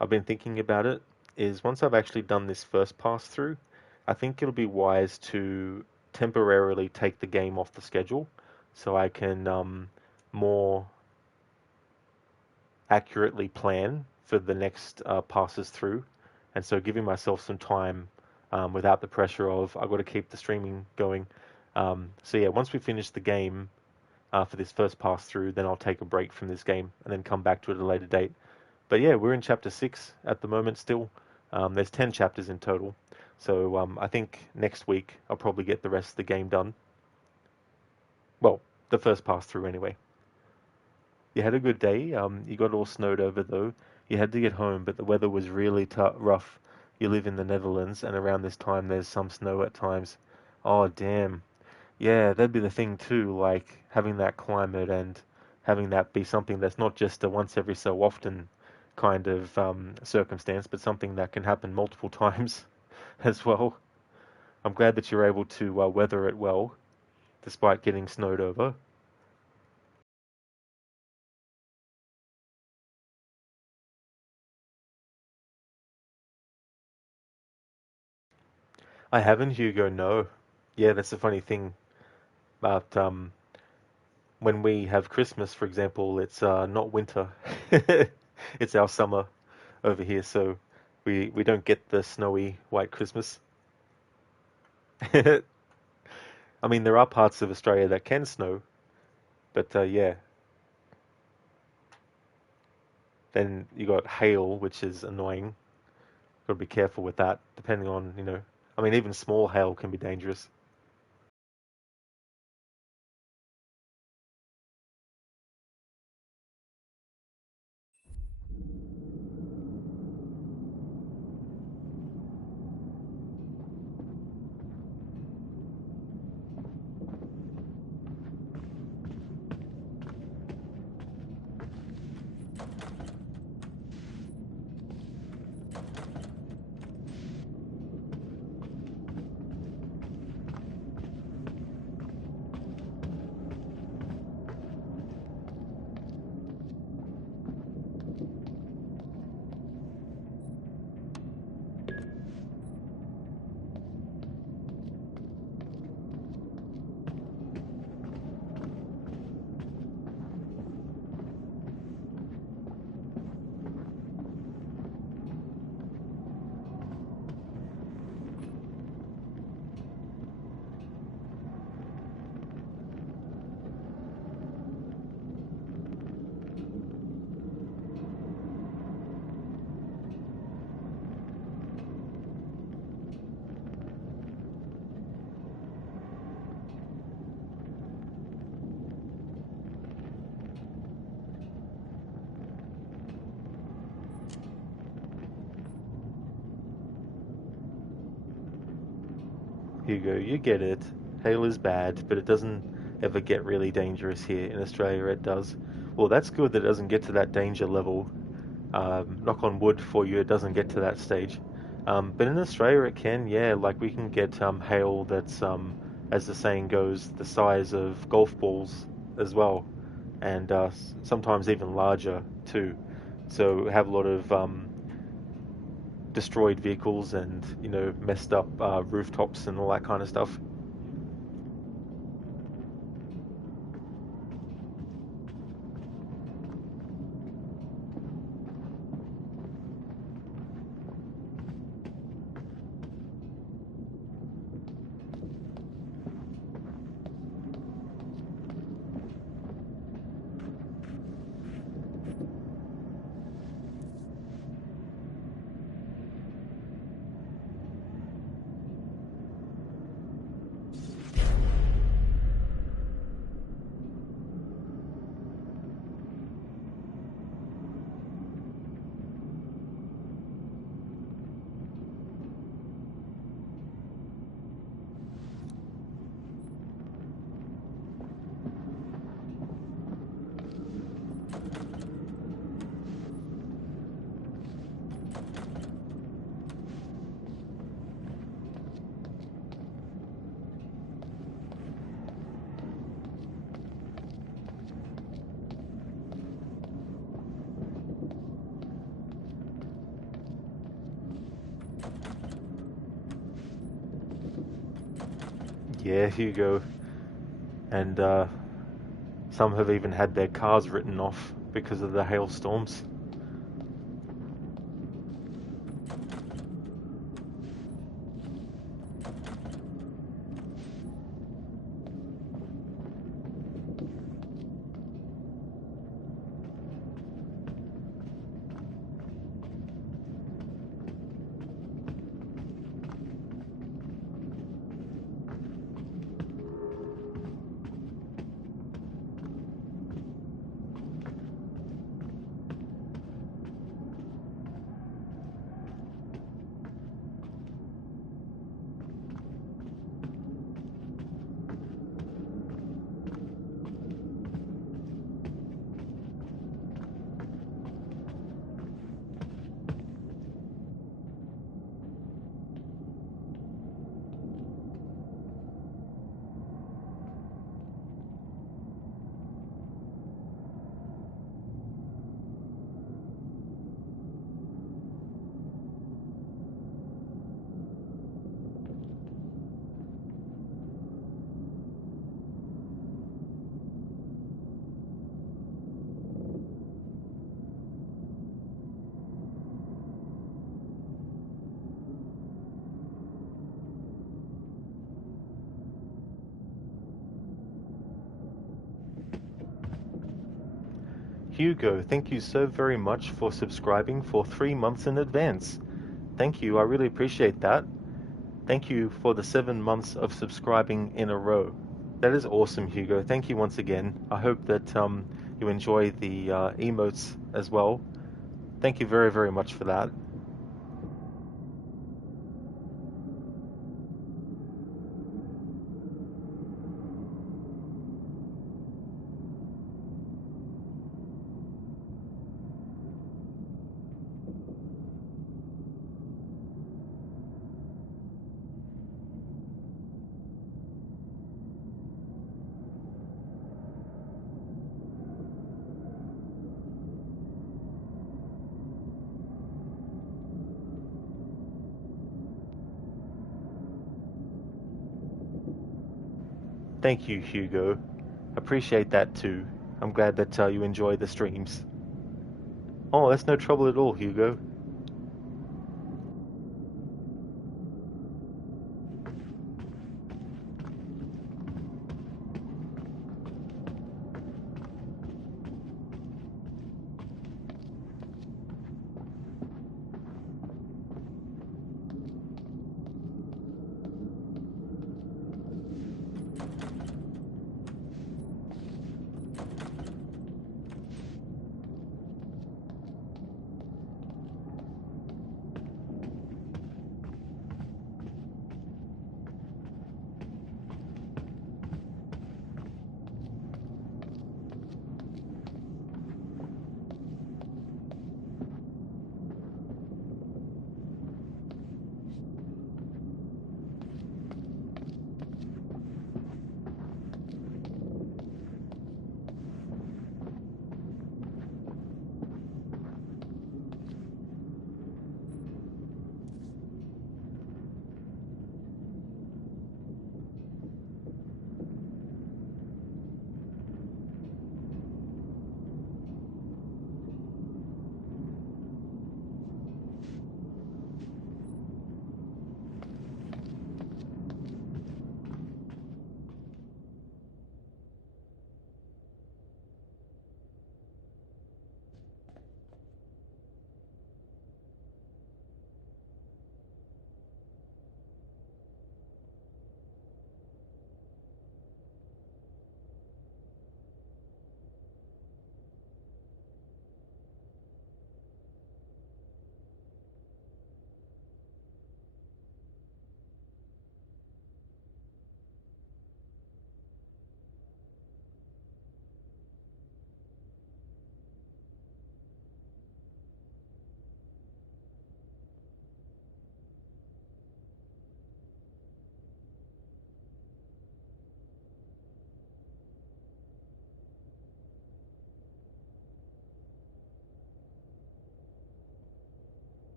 I've been thinking about it, is once I've actually done this first pass through, I think it'll be wise to temporarily take the game off the schedule so I can more accurately plan for the next passes through. And so giving myself some time without the pressure of I've got to keep the streaming going. So yeah, once we finish the game for this first pass through, then I'll take a break from this game and then come back to it at a later date. But yeah, we're in chapter 6 at the moment still. There's 10 chapters in total. So I think next week I'll probably get the rest of the game done. Well, the first pass through anyway. You had a good day. You got all snowed over though. You had to get home, but the weather was really rough. You live in the Netherlands, and around this time there's some snow at times. Oh, damn. Yeah, that'd be the thing too, like having that climate and having that be something that's not just a once every so often kind of circumstance, but something that can happen multiple times as well. I'm glad that you're able to weather it well, despite getting snowed over. I haven't, Hugo, no. Yeah, that's the funny thing about when we have Christmas, for example, it's not winter. It's our summer over here, so we don't get the snowy white Christmas. I mean, there are parts of Australia that can snow, but yeah, then you got hail, which is annoying. Got to be careful with that, depending on, I mean, even small hail can be dangerous. Hugo, you get it. Hail is bad, but it doesn't ever get really dangerous here. In Australia, it does. Well, that's good that it doesn't get to that danger level. Knock on wood for you, it doesn't get to that stage. But in Australia, it can, yeah. Like we can get hail that's, as the saying goes, the size of golf balls as well, and sometimes even larger too. So we have a lot of destroyed vehicles and messed up rooftops and all that kind of stuff. Yeah, Hugo. And some have even had their cars written off because of the hailstorms. Hugo, thank you so very much for subscribing for 3 months in advance. Thank you, I really appreciate that. Thank you for the 7 months of subscribing in a row. That is awesome, Hugo. Thank you once again. I hope that you enjoy the emotes as well. Thank you very, very much for that. Thank you, Hugo. Appreciate that too. I'm glad that you enjoy the streams. Oh, that's no trouble at all, Hugo.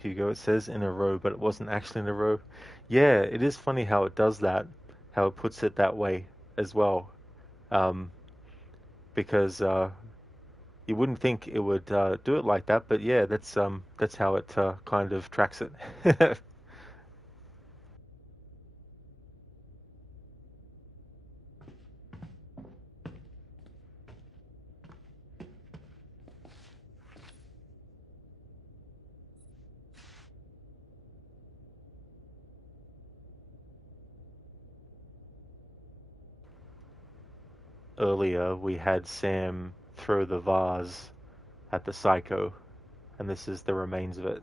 Hugo, it says in a row, but it wasn't actually in a row. Yeah, it is funny how it does that, how it puts it that way as well. Um, because you wouldn't think it would do it like that, but yeah, that's how it kind of tracks it. Earlier, we had Sam throw the vase at the psycho, and this is the remains of it.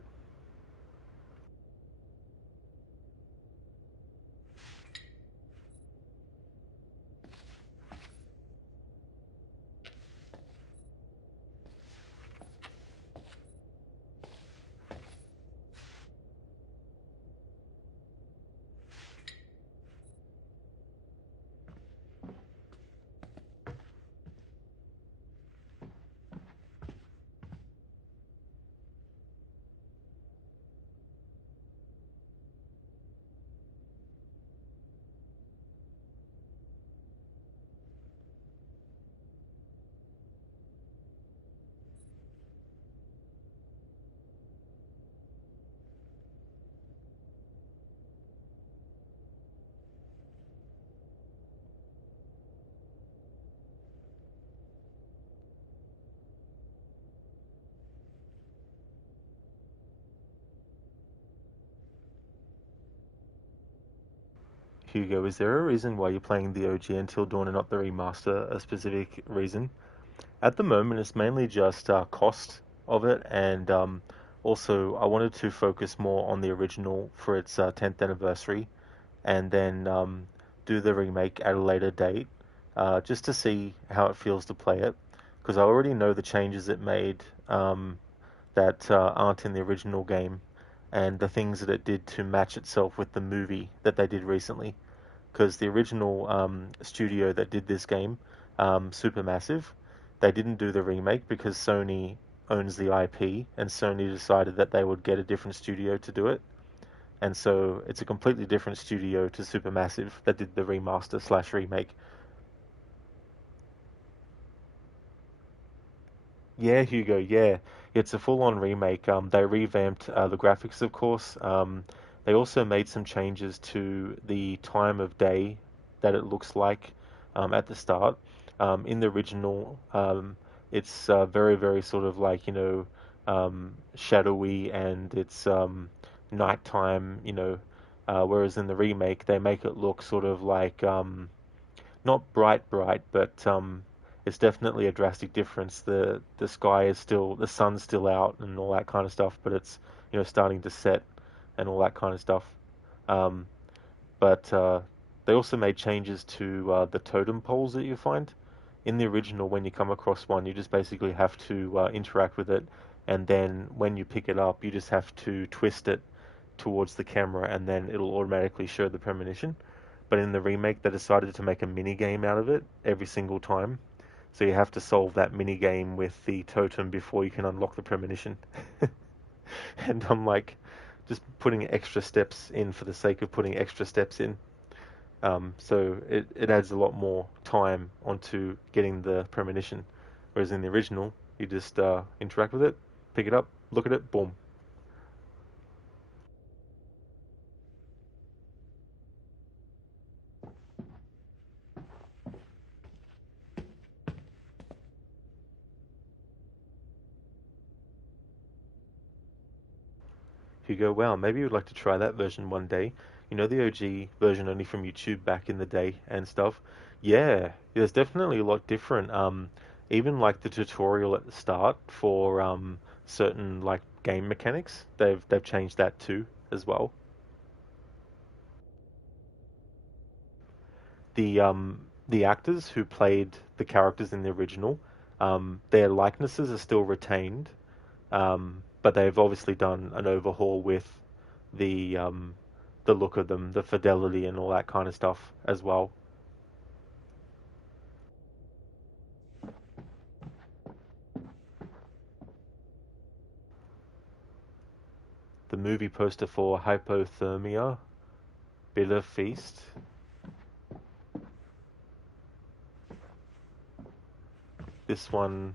Hugo, is there a reason why you're playing the OG Until Dawn and not the remaster? A specific reason? At the moment, it's mainly just cost of it, and also I wanted to focus more on the original for its 10th anniversary, and then do the remake at a later date, just to see how it feels to play it, because I already know the changes it made that aren't in the original game, and the things that it did to match itself with the movie that they did recently. Because the original studio that did this game, Supermassive, they didn't do the remake because Sony owns the IP, and Sony decided that they would get a different studio to do it. And so it's a completely different studio to Supermassive that did the remaster slash remake. Yeah, Hugo, yeah. It's a full-on remake. They revamped the graphics, of course. They also made some changes to the time of day that it looks like at the start. In the original, it's very, very sort of like, shadowy, and it's nighttime, whereas in the remake, they make it look sort of like not bright, bright, but it's definitely a drastic difference. The sky is still, the sun's still out and all that kind of stuff, but it's starting to set and all that kind of stuff. Um, but they also made changes to the totem poles that you find. In the original, when you come across one, you just basically have to interact with it, and then when you pick it up, you just have to twist it towards the camera, and then it'll automatically show the premonition. But in the remake, they decided to make a mini game out of it every single time. So you have to solve that mini game with the totem before you can unlock the premonition. And I'm like, just putting extra steps in for the sake of putting extra steps in. So it adds a lot more time onto getting the premonition. Whereas in the original, you just interact with it, pick it up, look at it, boom. You go, wow, maybe you'd like to try that version one day. You know, the OG version only from YouTube back in the day and stuff. Yeah, there's definitely a lot different. Even like the tutorial at the start for certain like game mechanics, they've changed that too as well. The actors who played the characters in the original, their likenesses are still retained, but they've obviously done an overhaul with the look of them, the fidelity, and all that kind of stuff as well. The movie poster for Hypothermia, Bitter Feast. This one,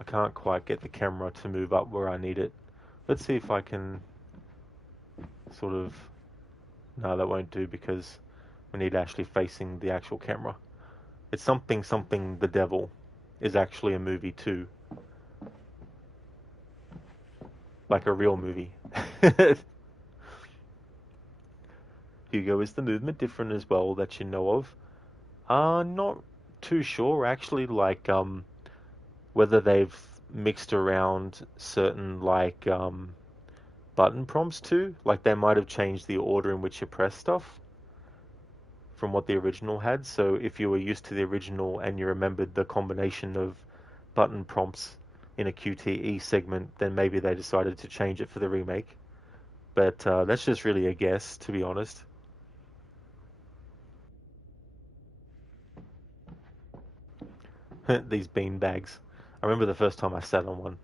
I can't quite get the camera to move up where I need it. Let's see if I can sort of... No, that won't do because we need actually facing the actual camera. It's something the devil is actually a movie too. Like a real movie. Hugo, is the movement different as well that you know of? Not too sure actually, like whether they've mixed around certain like button prompts too. Like they might have changed the order in which you press stuff from what the original had. So if you were used to the original and you remembered the combination of button prompts in a QTE segment, then maybe they decided to change it for the remake. But that's just really a guess, to be honest. These bean bags. I remember the first time I sat on one.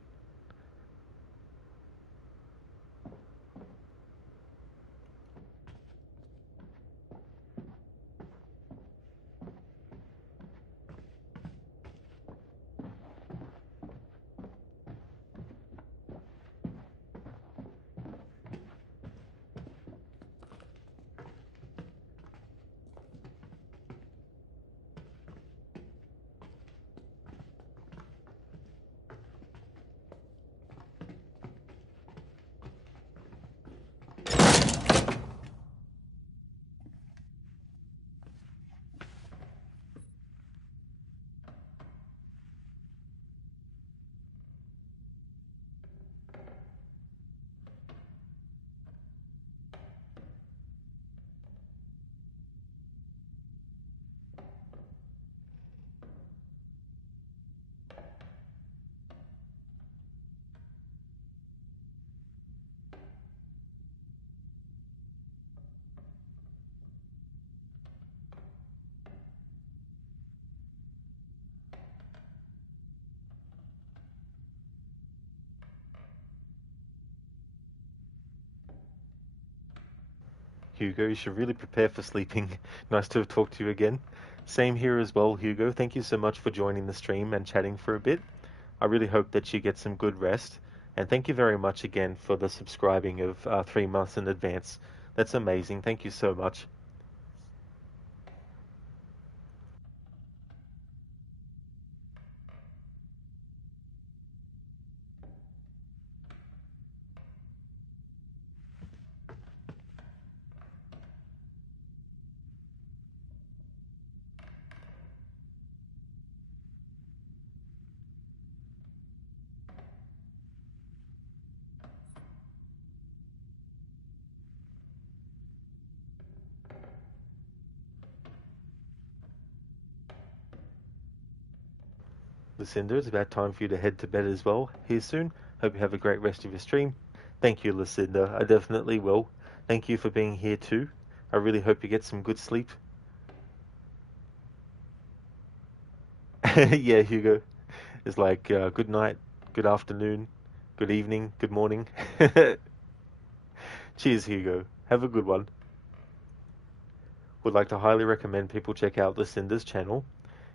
Hugo, you should really prepare for sleeping. Nice to have talked to you again. Same here as well, Hugo. Thank you so much for joining the stream and chatting for a bit. I really hope that you get some good rest. And thank you very much again for the subscribing of 3 months in advance. That's amazing. Thank you so much. Lucinda, it's about time for you to head to bed as well here soon. Hope you have a great rest of your stream. Thank you, Lucinda. I definitely will. Thank you for being here too. I really hope you get some good sleep. Yeah, Hugo. It's like good night, good afternoon, good evening, good morning. Cheers, Hugo. Have a good one. Would like to highly recommend people check out Lucinda's channel.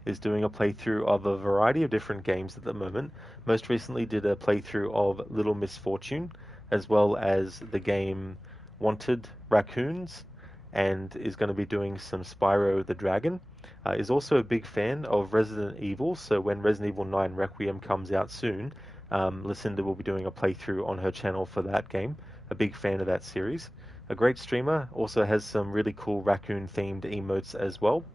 Is doing a playthrough of a variety of different games at the moment. Most recently did a playthrough of Little Misfortune, as well as the game Wanted Raccoons, and is going to be doing some Spyro the Dragon. Is also a big fan of Resident Evil, so when Resident Evil 9 Requiem comes out soon, Lucinda will be doing a playthrough on her channel for that game. A big fan of that series. A great streamer, also has some really cool raccoon-themed emotes as well.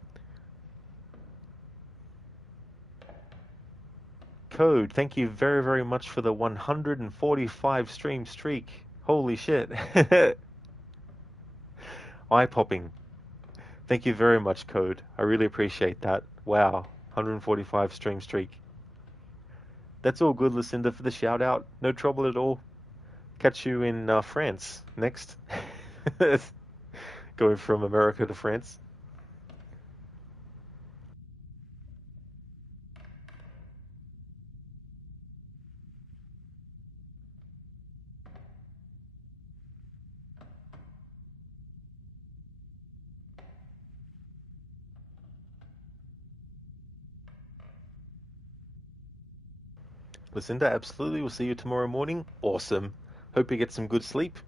Code, thank you very, very much for the 145 stream streak. Holy shit. Eye-popping. Thank you very much, Code. I really appreciate that. Wow, 145 stream streak. That's all good, Lucinda, for the shout out. No trouble at all. Catch you in France next. Going from America to France. Lucinda, absolutely. We'll see you tomorrow morning. Awesome. Hope you get some good sleep.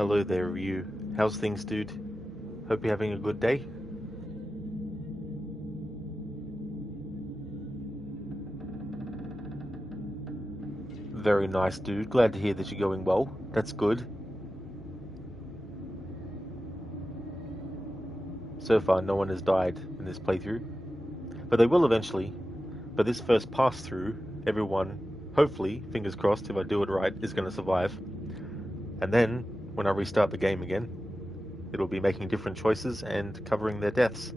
Hello there, Ryu. How's things, dude? Hope you're having a good day. Very nice, dude. Glad to hear that you're going well. That's good. So far, no one has died in this playthrough. But they will eventually. But this first pass through, everyone, hopefully, fingers crossed, if I do it right, is going to survive. And then, when I restart the game again, it'll be making different choices and covering their deaths.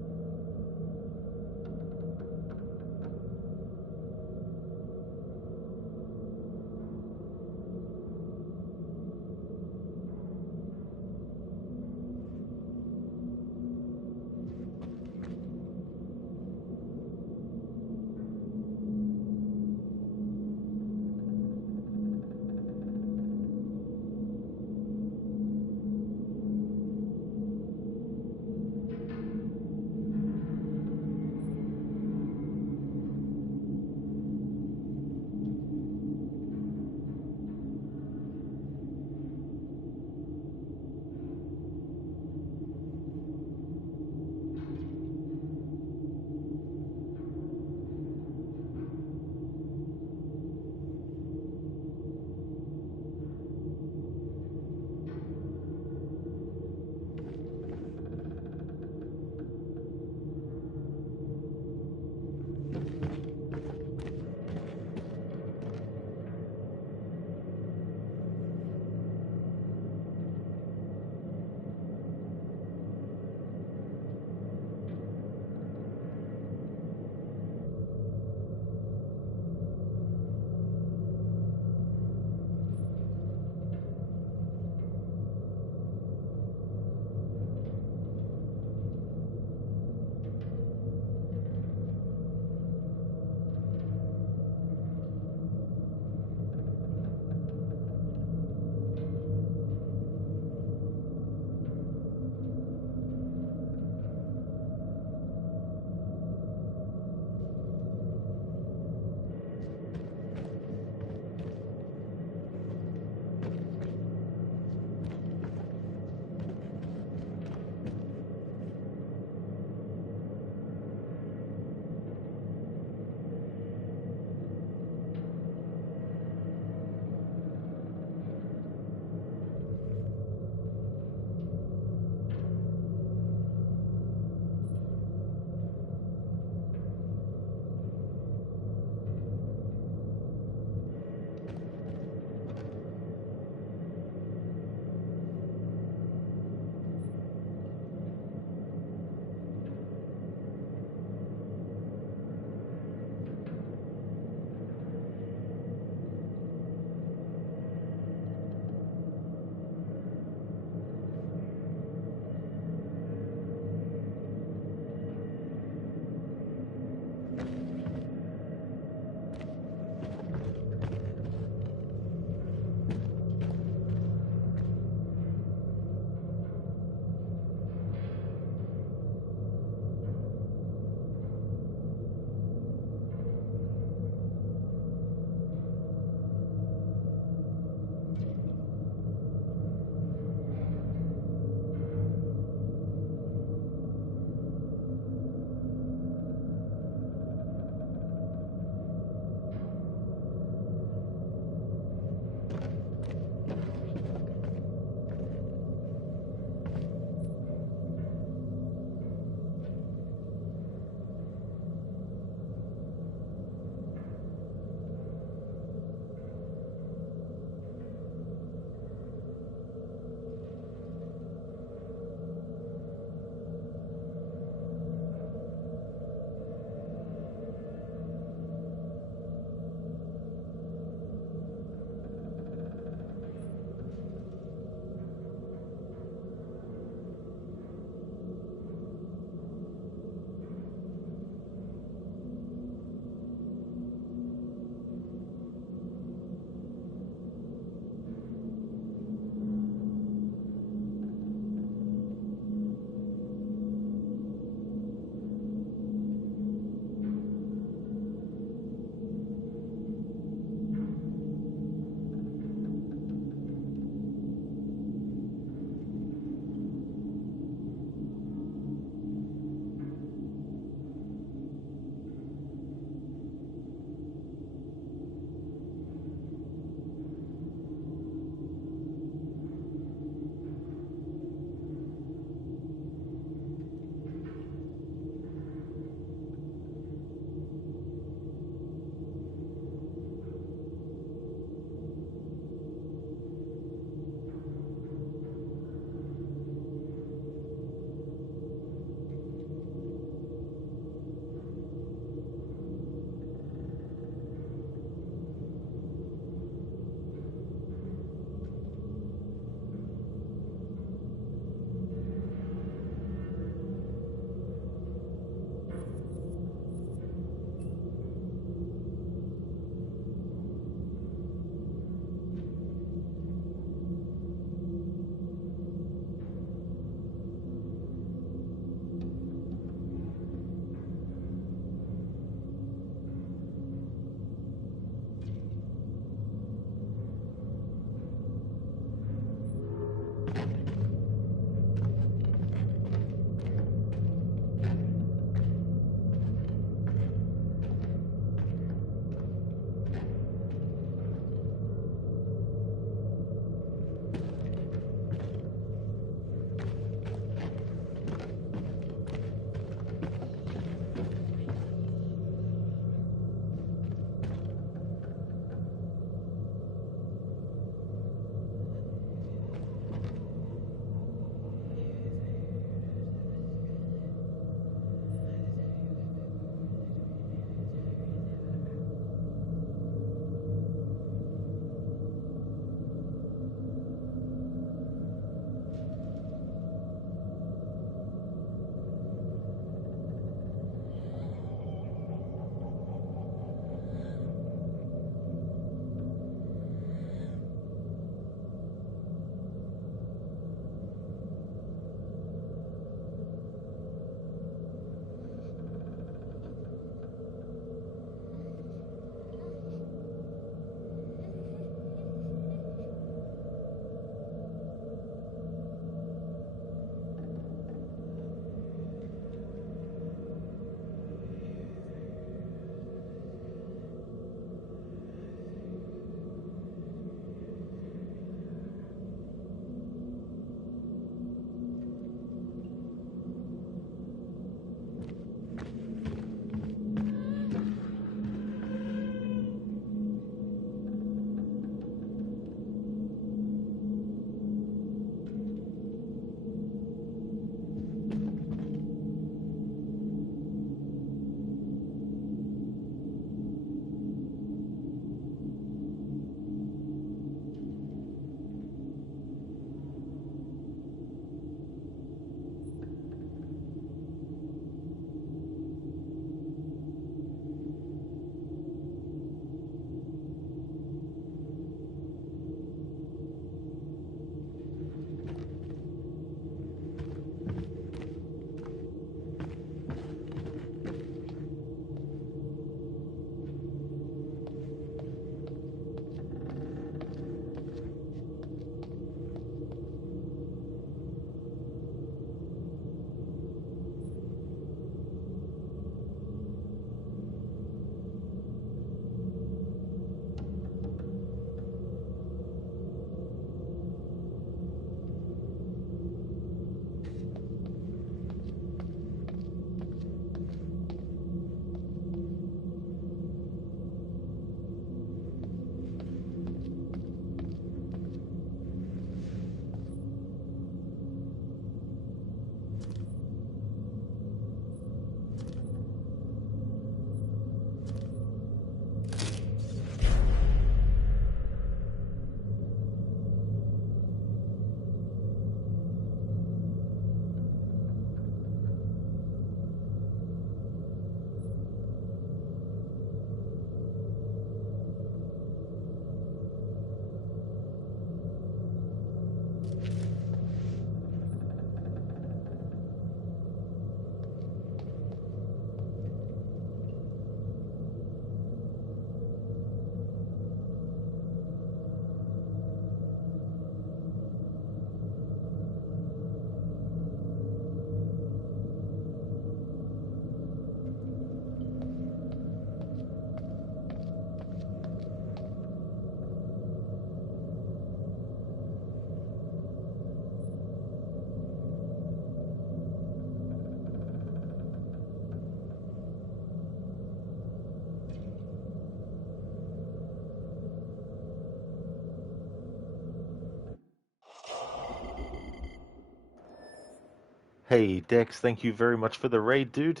Hey, Dex, thank you very much for the raid, dude.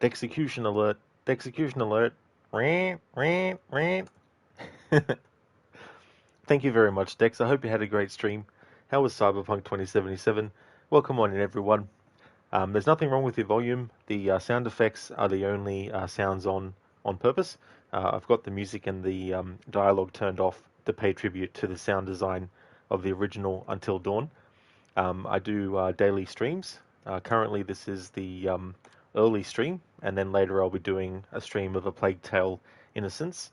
Dexecution alert. Dexecution alert. Rant, rant, rant. Thank you very much, Dex. I hope you had a great stream. How was Cyberpunk 2077? Welcome on in, everyone. There's nothing wrong with your volume. The sound effects are the only sounds on purpose. I've got the music and the dialogue turned off to pay tribute to the sound design of the original Until Dawn. I do daily streams. Currently, this is the early stream, and then later I'll be doing a stream of A Plague Tale: Innocence.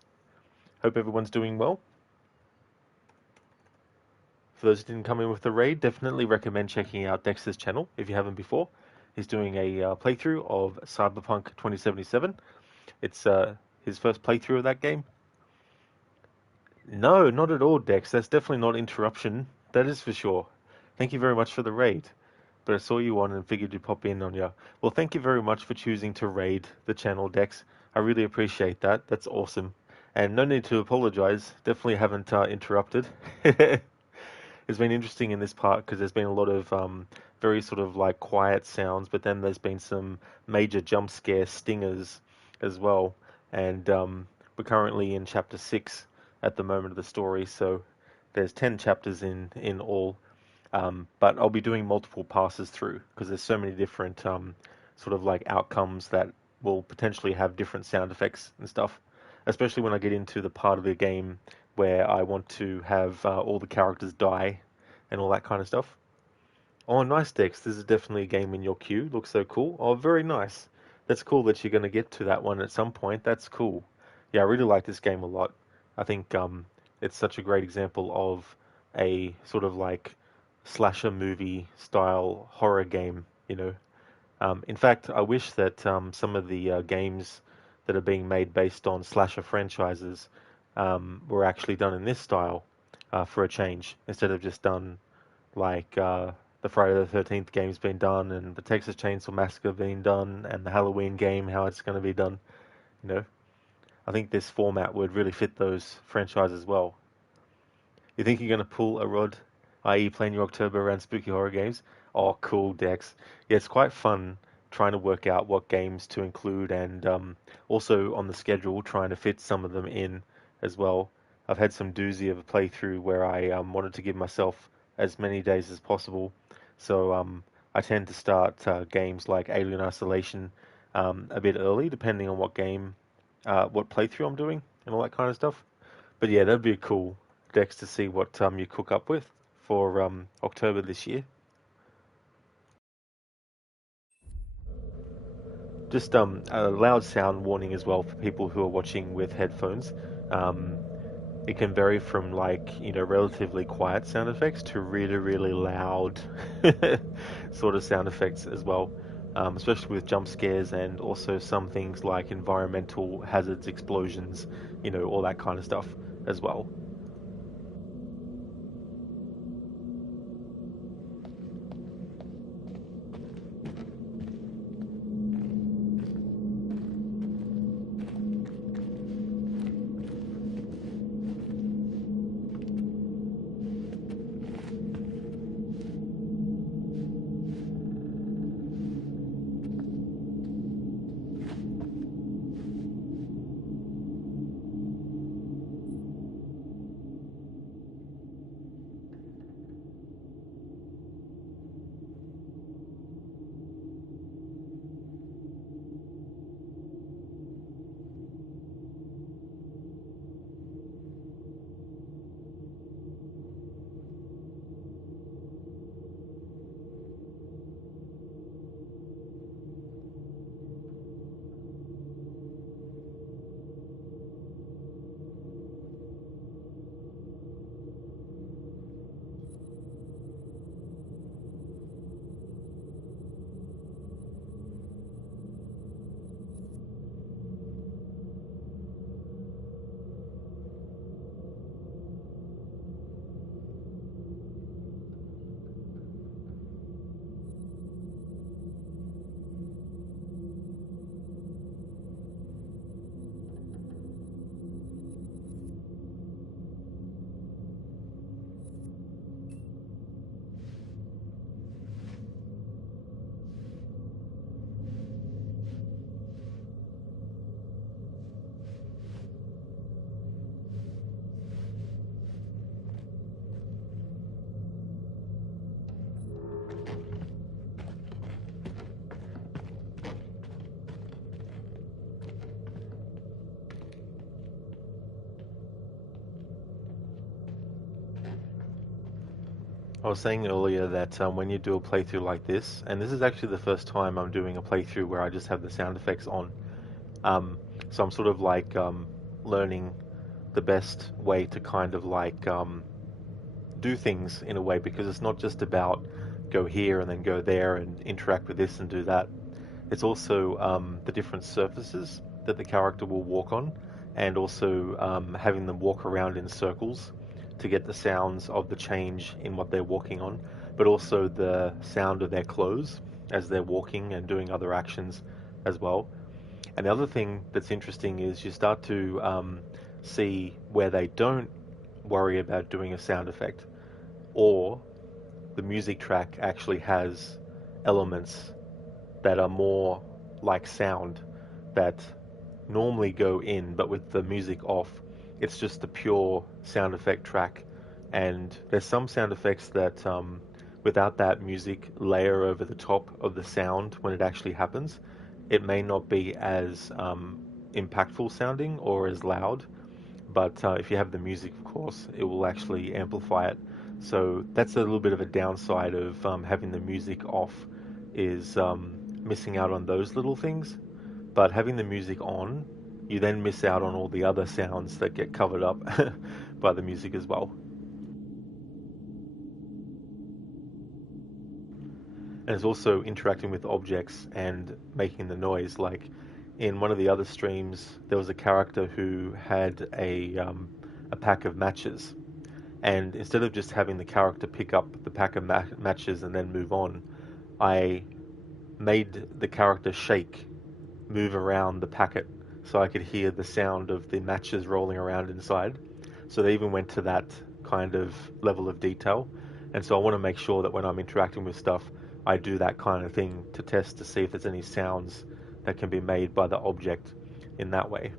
Hope everyone's doing well. For those who didn't come in with the raid, definitely recommend checking out Dexter's channel if you haven't before. He's doing a playthrough of Cyberpunk 2077. It's his first playthrough of that game. No, not at all, Dex. That's definitely not interruption. That is for sure. Thank you very much for the raid. But I saw you on and figured you'd pop in on you. Well, thank you very much for choosing to raid the channel, Dex. I really appreciate that. That's awesome. And no need to apologize. Definitely haven't interrupted. It's been interesting in this part because there's been a lot of very sort of like quiet sounds, but then there's been some major jump scare stingers as well. And we're currently in chapter 6 at the moment of the story, so there's 10 chapters in all. But I'll be doing multiple passes through because there's so many different sort of like outcomes that will potentially have different sound effects and stuff. Especially when I get into the part of the game where I want to have all the characters die and all that kind of stuff. Oh, nice, Dex. This is definitely a game in your queue. Looks so cool. Oh, very nice. That's cool that you're going to get to that one at some point. That's cool. Yeah, I really like this game a lot. I think it's such a great example of a sort of like slasher movie style horror game, you know. In fact, I wish that some of the games that are being made based on slasher franchises were actually done in this style for a change, instead of just done like the Friday the 13th game's been done, and the Texas Chainsaw Massacre being done, and the Halloween game, how it's going to be done. You know, I think this format would really fit those franchises well. You think you're going to pull a Rod, i.e., playing your October around spooky horror games? Oh, cool, Dex. Yeah, it's quite fun trying to work out what games to include, and also on the schedule, trying to fit some of them in as well. I've had some doozy of a playthrough where I wanted to give myself as many days as possible, so I tend to start games like Alien Isolation a bit early, depending on what game, what playthrough I'm doing, and all that kind of stuff. But yeah, that'd be cool, Dex, to see what you cook up with for October this year. Just a loud sound warning as well for people who are watching with headphones. Um, it can vary from like, you know, relatively quiet sound effects to really, really loud sort of sound effects as well. Especially with jump scares and also some things like environmental hazards, explosions, you know, all that kind of stuff as well. I was saying earlier that when you do a playthrough like this, and this is actually the first time I'm doing a playthrough where I just have the sound effects on, um, so I'm sort of like learning the best way to kind of like do things in a way, because it's not just about go here and then go there and interact with this and do that. It's also the different surfaces that the character will walk on, and also having them walk around in circles to get the sounds of the change in what they're walking on, but also the sound of their clothes as they're walking and doing other actions as well. And the other thing that's interesting is you start to see where they don't worry about doing a sound effect, or the music track actually has elements that are more like sound that normally go in, but with the music off, it's just the pure sound effect track. And there's some sound effects that, without that music layer over the top of the sound when it actually happens, it may not be as impactful sounding or as loud. But if you have the music, of course, it will actually amplify it. So that's a little bit of a downside of having the music off, is missing out on those little things. But having the music on, you then miss out on all the other sounds that get covered up by the music as well. And it's also interacting with objects and making the noise. Like in one of the other streams, there was a character who had a pack of matches, and instead of just having the character pick up the pack of matches and then move on, I made the character shake, move around the packet, so I could hear the sound of the matches rolling around inside. So they even went to that kind of level of detail. And so I want to make sure that when I'm interacting with stuff, I do that kind of thing to test to see if there's any sounds that can be made by the object in that way.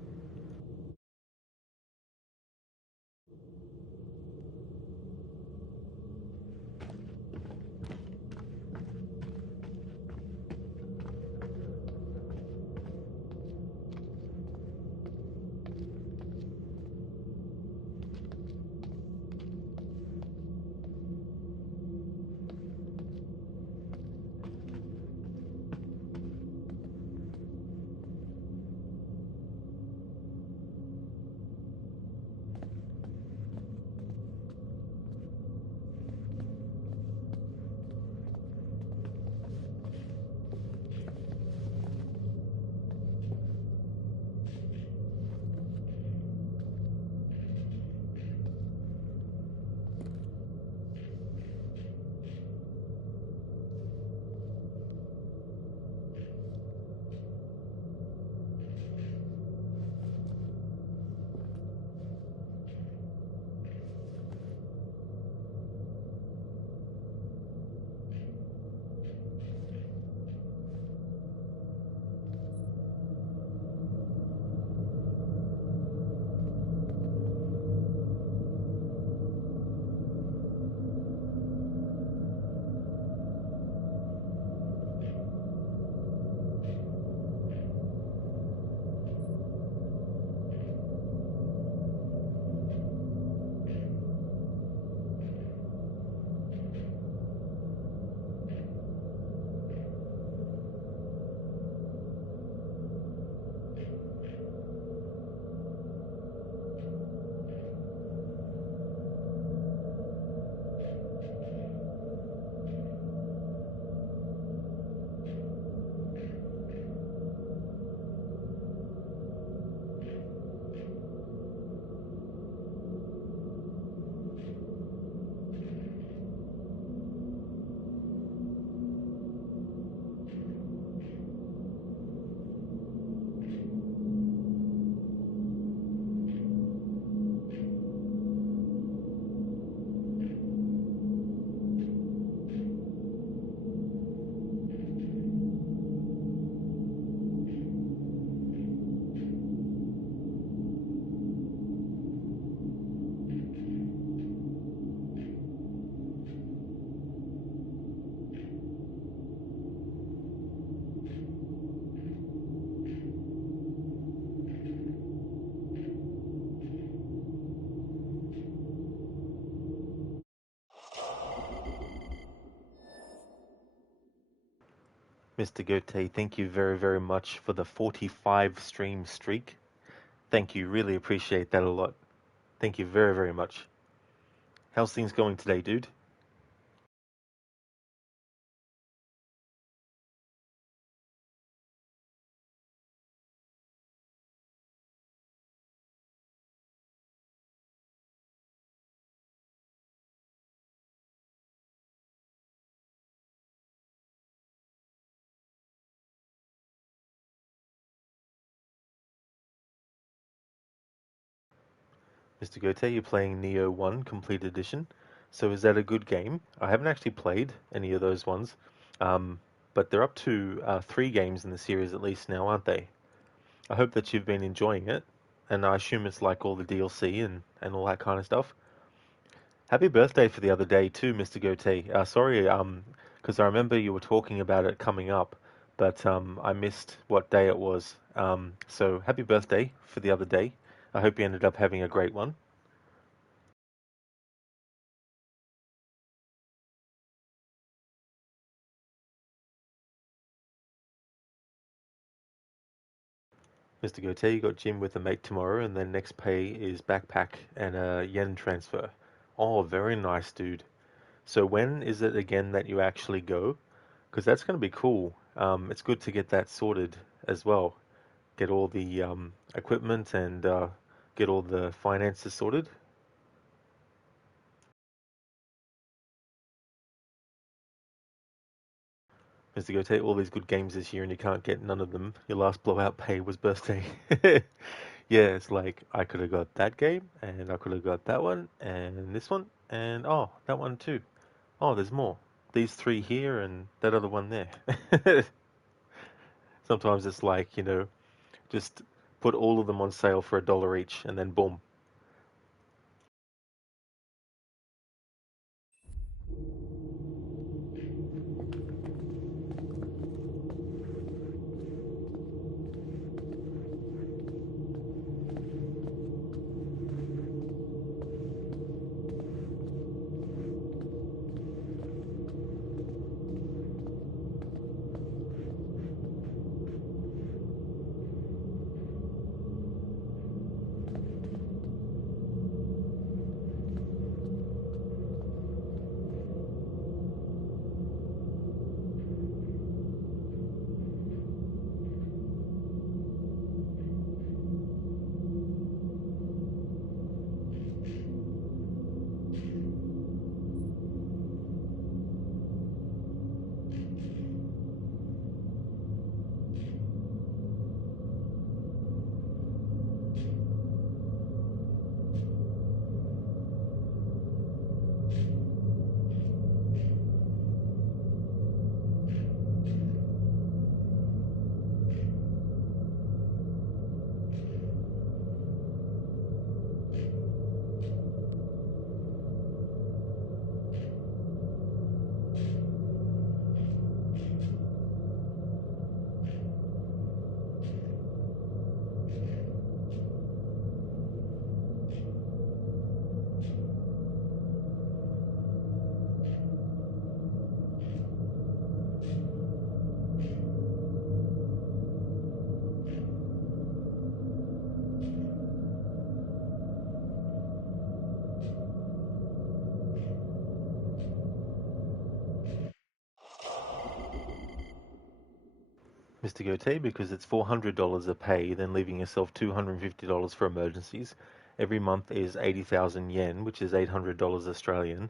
Mr. Gote, thank you very, very much for the 45 stream streak. Thank you, really appreciate that a lot. Thank you very, very much. How's things going today, dude? Mr. Gote, you're playing Neo 1 Complete Edition. So is that a good game? I haven't actually played any of those ones. Um, but they're up to 3 games in the series at least now, aren't they? I hope that you've been enjoying it. And I assume it's like all the DLC and all that kind of stuff. Happy birthday for the other day too, Mr. Gote. Sorry, because I remember you were talking about it coming up, but I missed what day it was. So happy birthday for the other day. I hope you ended up having a great one. Mr. Gote, you got gym with a mate tomorrow, and then next pay is backpack and a yen transfer. Oh, very nice, dude. So when is it again that you actually go? Because that's going to be cool. It's good to get that sorted as well. Get all the equipment and get all the finances sorted. Mr. Go take all these good games this year and you can't get none of them. Your last blowout pay was birthday. Yeah, it's like I could have got that game and I could have got that one and this one and oh, that one too. Oh, there's more. These 3 here and that other one there. Sometimes it's like, just put all of them on sale for $1 each and then boom. Mr. Gote, because it's $400 a pay, then leaving yourself $250 for emergencies. Every month is 80,000 yen, which is $800 Australian.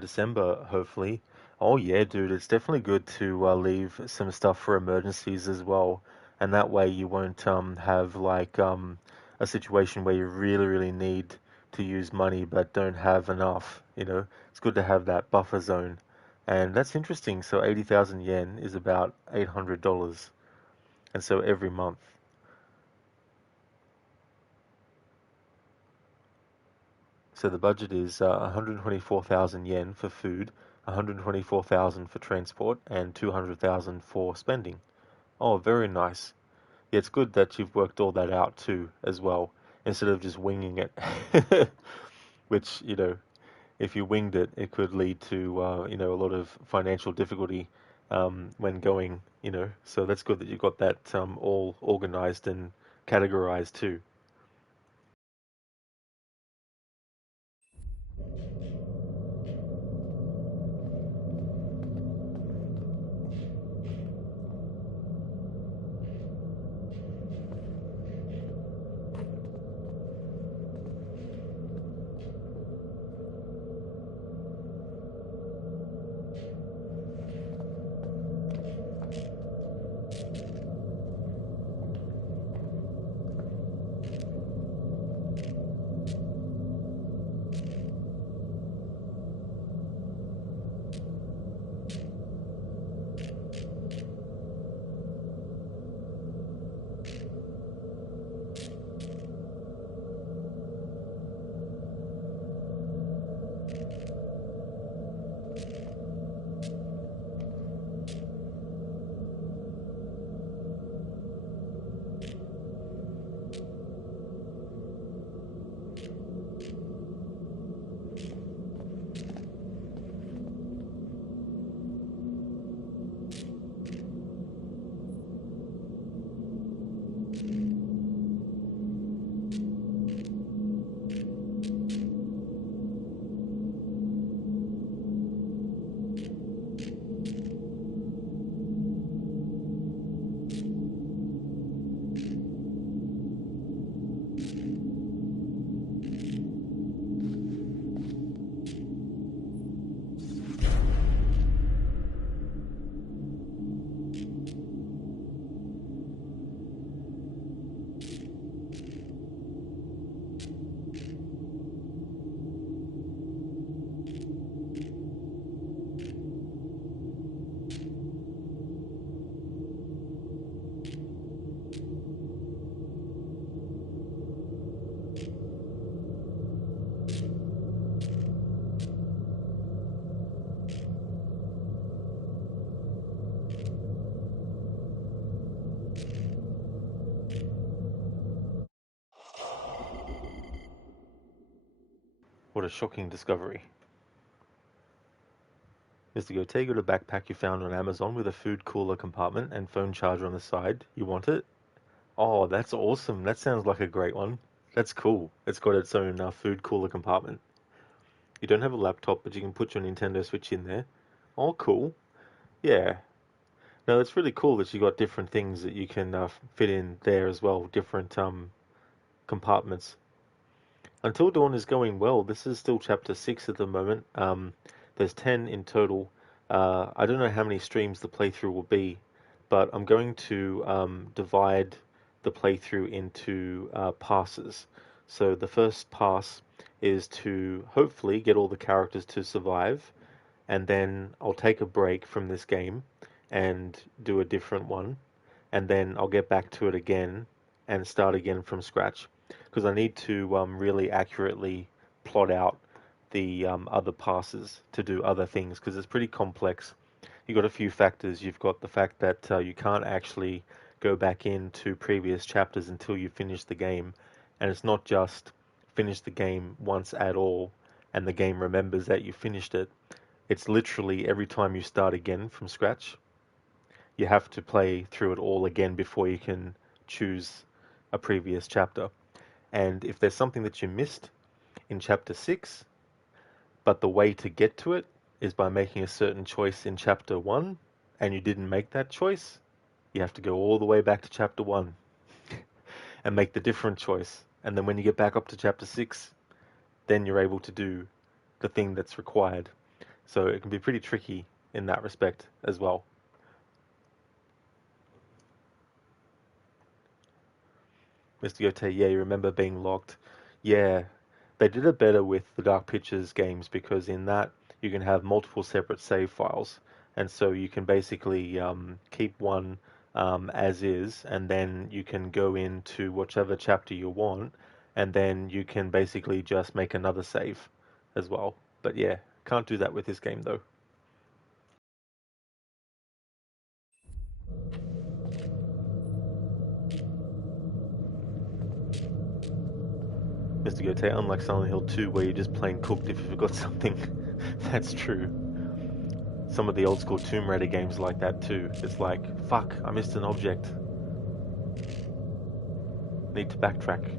December, hopefully. Oh yeah, dude, it's definitely good to leave some stuff for emergencies as well, and that way you won't have like a situation where you really, really need to use money but don't have enough. It's good to have that buffer zone, and that's interesting. So 80,000 yen is about $800. And so every month. So the budget is 124,000 yen for food, 124,000 for transport, and 200,000 for spending. Oh, very nice. Yeah, it's good that you've worked all that out too, as well, instead of just winging it. Which, if you winged it, it could lead to, a lot of financial difficulty when going, you know. So that's good that you got that all organized and categorized too. What a shocking discovery. Mr. Gote, got a backpack you found on Amazon with a food cooler compartment and phone charger on the side. You want it? Oh, that's awesome. That sounds like a great one. That's cool. It's got its own food cooler compartment. You don't have a laptop, but you can put your Nintendo Switch in there. Oh, cool. Yeah. No, it's really cool that you got different things that you can fit in there as well, different compartments. Until Dawn is going well. This is still chapter 6 at the moment. There's 10 in total. I don't know how many streams the playthrough will be, but I'm going to divide the playthrough into passes. So the first pass is to hopefully get all the characters to survive, and then I'll take a break from this game and do a different one, and then I'll get back to it again and start again from scratch because I need to really accurately plot out the other passes to do other things because it's pretty complex. You've got a few factors. You've got the fact that you can't actually go back into previous chapters until you finish the game, and it's not just finish the game once at all and the game remembers that you finished it. It's literally every time you start again from scratch, you have to play through it all again before you can choose a previous chapter. And if there's something that you missed in chapter 6, but the way to get to it is by making a certain choice in chapter 1, and you didn't make that choice, you have to go all the way back to chapter 1 and make the different choice. And then when you get back up to chapter 6, then you're able to do the thing that's required. So it can be pretty tricky in that respect as well. Mr. Gote, yeah, you remember being locked. Yeah, they did it better with the Dark Pictures games because in that you can have multiple separate save files. And so you can basically keep one as is, and then you can go into whichever chapter you want, and then you can basically just make another save as well. But yeah, can't do that with this game though. Mr. Gote, unlike Silent Hill 2 where you're just playing cooked if you forgot something. That's true. Some of the old school Tomb Raider games like that too. It's like, fuck, I missed an object. Need to backtrack.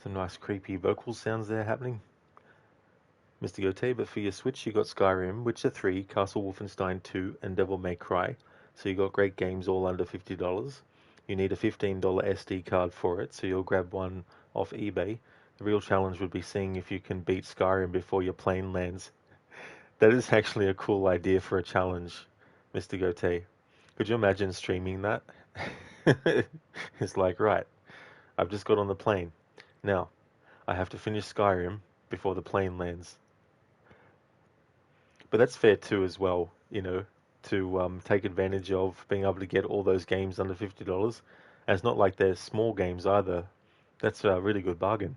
Some nice creepy vocal sounds there happening. Mr. Gote, but for your Switch you got Skyrim, Witcher 3, Castle Wolfenstein 2, and Devil May Cry. So you got great games all under $50. You need a $15 SD card for it, so you'll grab one off eBay. The real challenge would be seeing if you can beat Skyrim before your plane lands. That is actually a cool idea for a challenge, Mr. Gote. Could you imagine streaming that? It's like, right, I've just got on the plane. Now, I have to finish Skyrim before the plane lands. But that's fair too, as well, to take advantage of being able to get all those games under $50. And it's not like they're small games either. That's a really good bargain.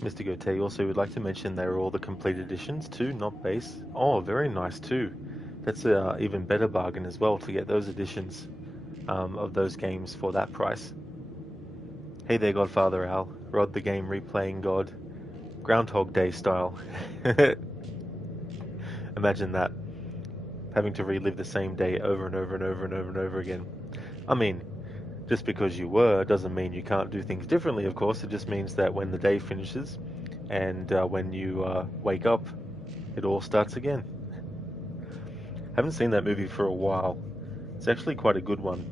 Mr. Gote also would like to mention they are all the complete editions too, not base. Oh, very nice too. That's a even better bargain as well to get those editions of those games for that price. Hey there, Godfather Al. Rod the game replaying God. Groundhog Day style. Imagine that. Having to relive the same day over and over and over and over and over again. I mean, just because you were doesn't mean you can't do things differently, of course. It just means that when the day finishes and when you wake up, it all starts again. Haven't seen that movie for a while. It's actually quite a good one.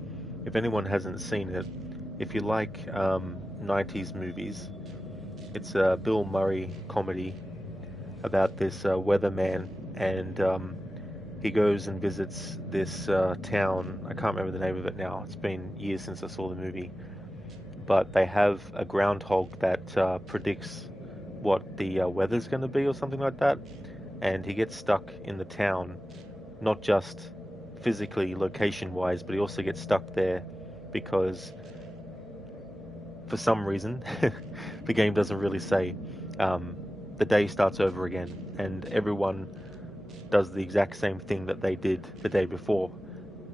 If anyone hasn't seen it, if you like 90s movies, it's a Bill Murray comedy about this weatherman, and he goes and visits this town. I can't remember the name of it now. It's been years since I saw the movie. But they have a groundhog that predicts what the weather's going to be or something like that. And he gets stuck in the town, not just physically, location-wise, but he also gets stuck there because for some reason, the game doesn't really say, the day starts over again, and everyone does the exact same thing that they did the day before.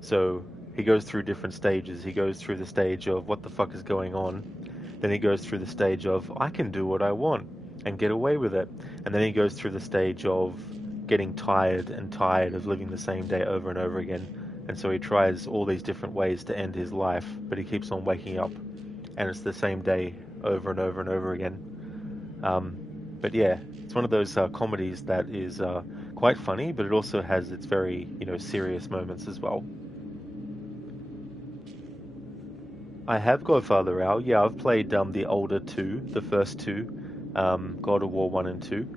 So he goes through different stages. He goes through the stage of what the fuck is going on. Then he goes through the stage of I can do what I want and get away with it. And then he goes through the stage of getting tired and tired of living the same day over and over again. And so he tries all these different ways to end his life, but he keeps on waking up and it's the same day over and over and over again. But yeah, it's one of those comedies that is quite funny, but it also has its very, serious moments as well. I have Godfather Al. Yeah, I've played the older two, the first two, God of War 1 and 2.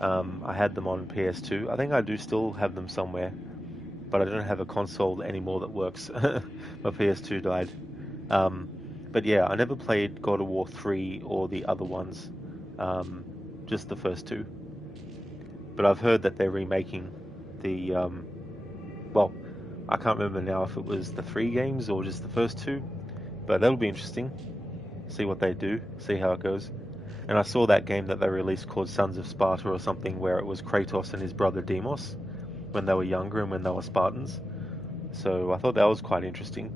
I had them on PS2. I think I do still have them somewhere, but I don't have a console anymore that works. My PS2 died. But yeah, I never played God of War 3 or the other ones, just the first two. But I've heard that they're remaking the, well, I can't remember now if it was the 3 games or just the first two, but that'll be interesting. See what they do, see how it goes. And I saw that game that they released called Sons of Sparta or something, where it was Kratos and his brother Demos when they were younger and when they were Spartans. So I thought that was quite interesting.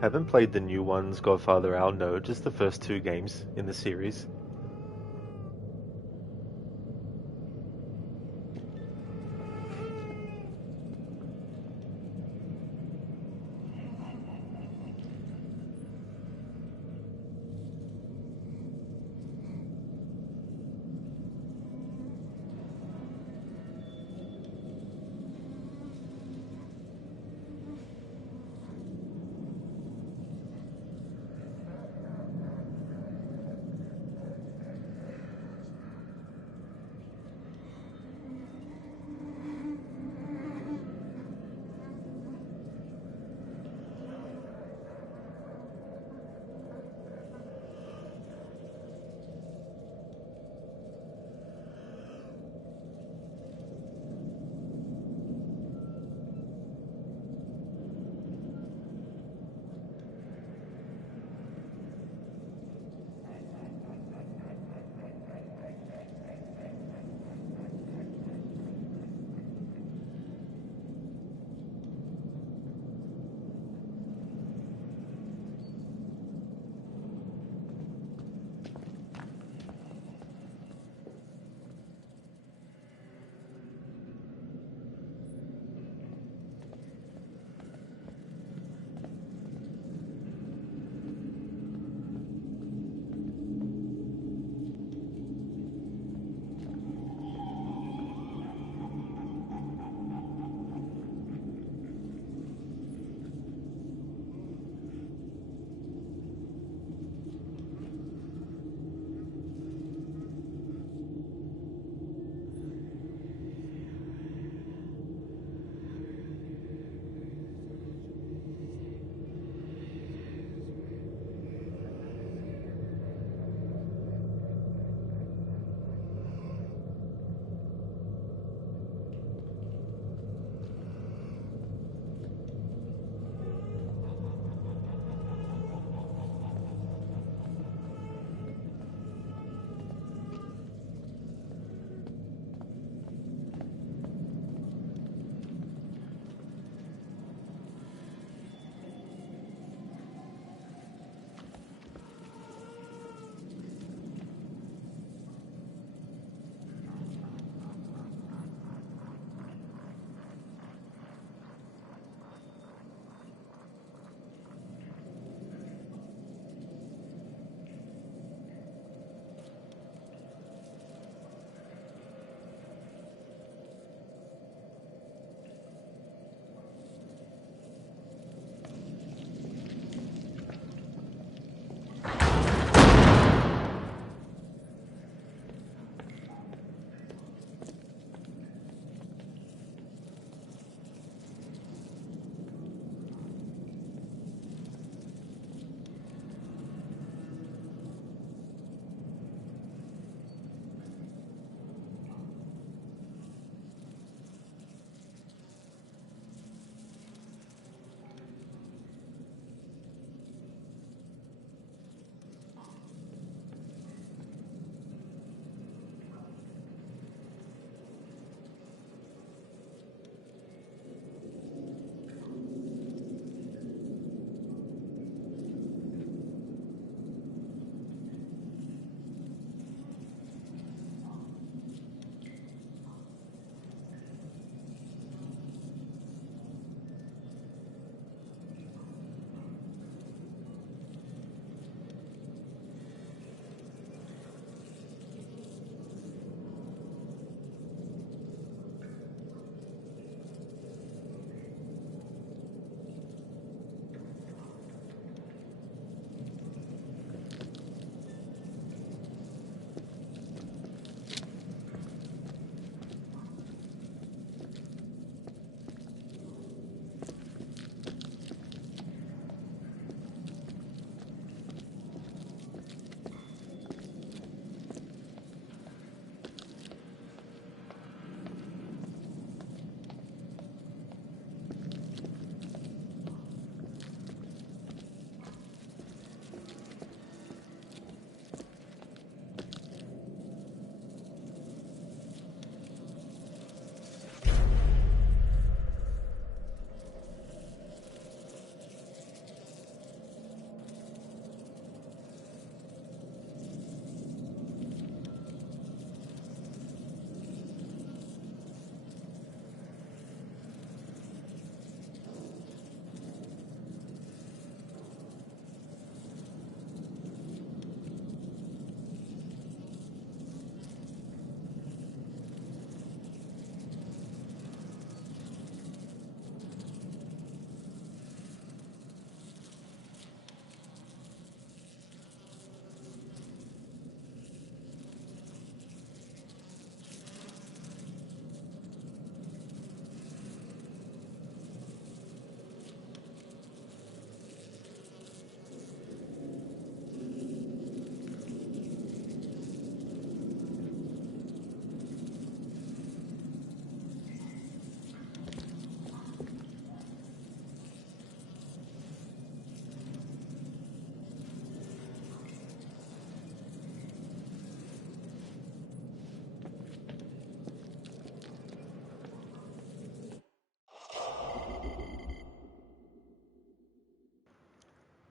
Haven't played the new ones, Godfather Al, no, just the first 2 games in the series.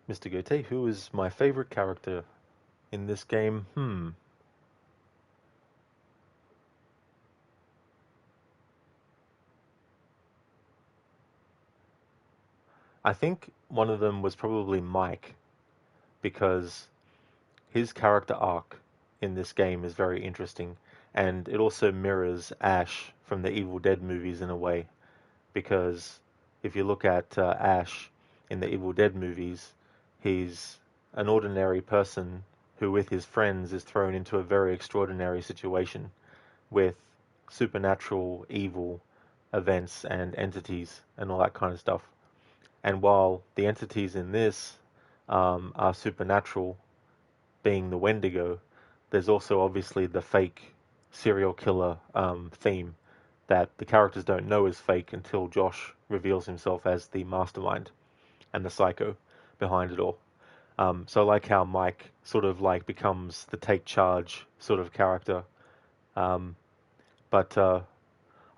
Mr. Gote, who is my favorite character in this game? I think one of them was probably Mike, because his character arc in this game is very interesting, and it also mirrors Ash from the Evil Dead movies in a way, because if you look at Ash in the Evil Dead movies, he's an ordinary person who, with his friends, is thrown into a very extraordinary situation with supernatural evil events and entities and all that kind of stuff. And while the entities in this are supernatural, being the Wendigo, there's also obviously the fake serial killer theme that the characters don't know is fake until Josh reveals himself as the mastermind and the psycho behind it all. So I like how Mike sort of like becomes the take charge sort of character. Um, but I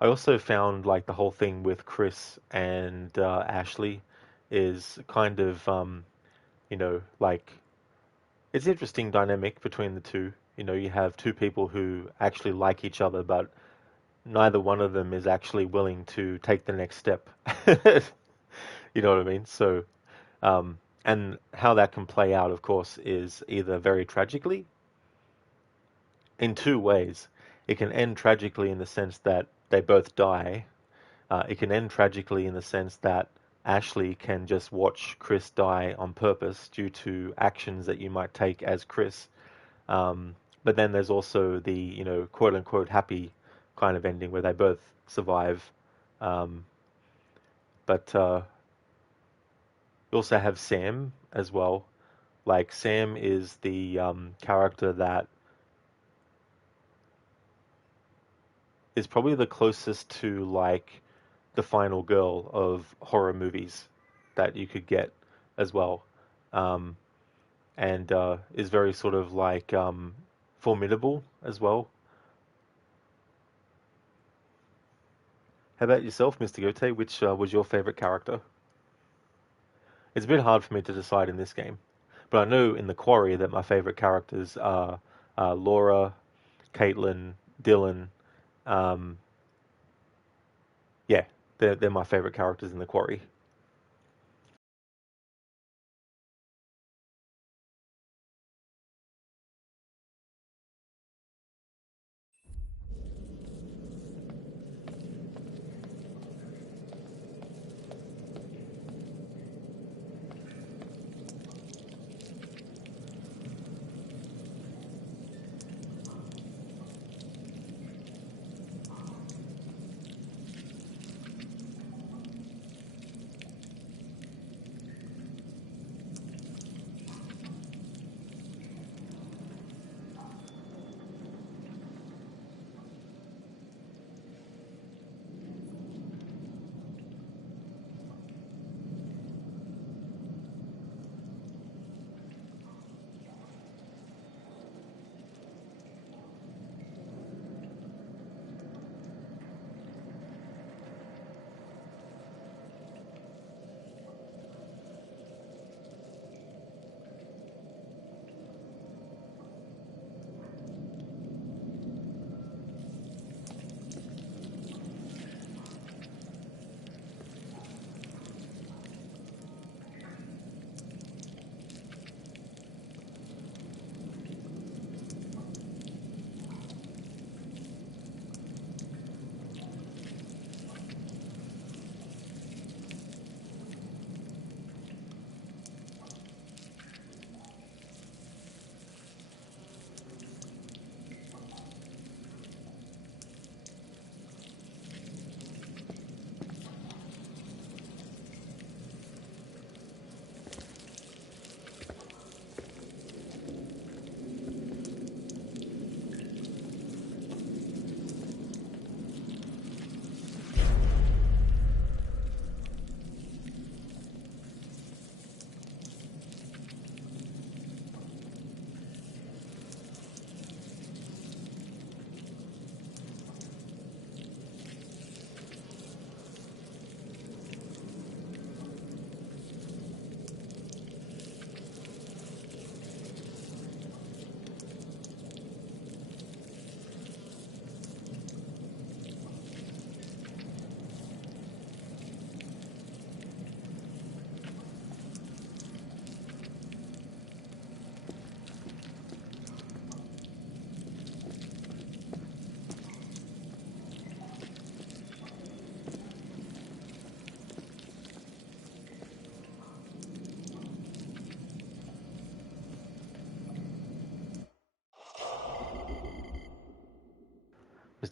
also found like the whole thing with Chris and Ashley is kind of, like it's interesting dynamic between the two. You have two people who actually like each other, but neither one of them is actually willing to take the next step. You know what I mean? So, and how that can play out, of course, is either very tragically in two ways. It can end tragically in the sense that they both die. It can end tragically in the sense that Ashley can just watch Chris die on purpose due to actions that you might take as Chris. But then there's also the, quote unquote happy kind of ending where they both survive. Um, but you also have Sam as well. Like Sam is the character that is probably the closest to like the final girl of horror movies that you could get as well. Um, and is very sort of like formidable as well. How about yourself, Mr. Gote? Which was your favorite character? It's a bit hard for me to decide in this game, but I know in the Quarry that my favorite characters are Laura, Caitlin, Dylan. Um, yeah, they're my favorite characters in the Quarry.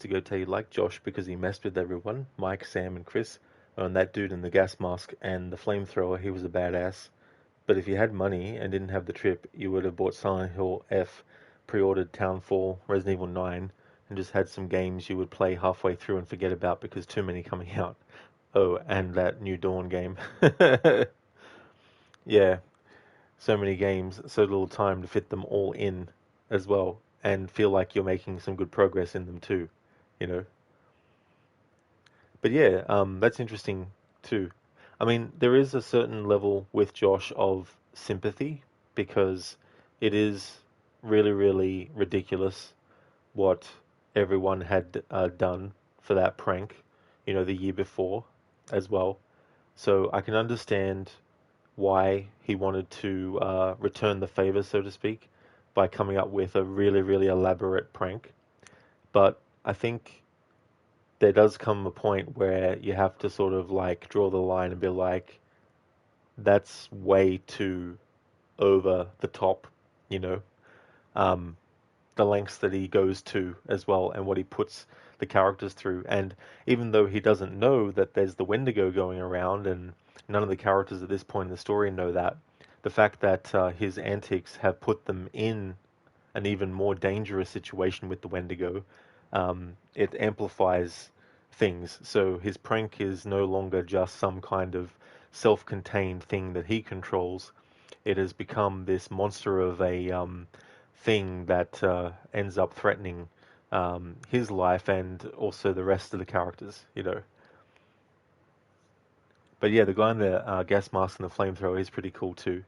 to go tell you like Josh because he messed with everyone, Mike, Sam, and Chris. And that dude in the gas mask and the flamethrower, he was a badass. But if you had money and didn't have the trip, you would have bought Silent Hill F, pre-ordered Townfall, Resident Evil 9, and just had some games you would play halfway through and forget about because too many coming out. Oh, and that New Dawn game. Yeah, so many games, so little time to fit them all in as well, and feel like you're making some good progress in them too, you know. But yeah, that's interesting too. I mean, there is a certain level with Josh of sympathy because it is really, really ridiculous what everyone had done for that prank, the year before as well. So I can understand why he wanted to return the favor, so to speak, by coming up with a really, really elaborate prank. But I think there does come a point where you have to sort of like draw the line and be like, that's way too over the top, you know, um, the lengths that he goes to as well and what he puts the characters through. And even though he doesn't know that there's the Wendigo going around and none of the characters at this point in the story know that, the fact that his antics have put them in an even more dangerous situation with the Wendigo, it amplifies things. So his prank is no longer just some kind of self-contained thing that he controls. It has become this monster of a thing that ends up threatening his life and also the rest of the characters. But yeah, the guy in the gas mask and the flamethrower is pretty cool too.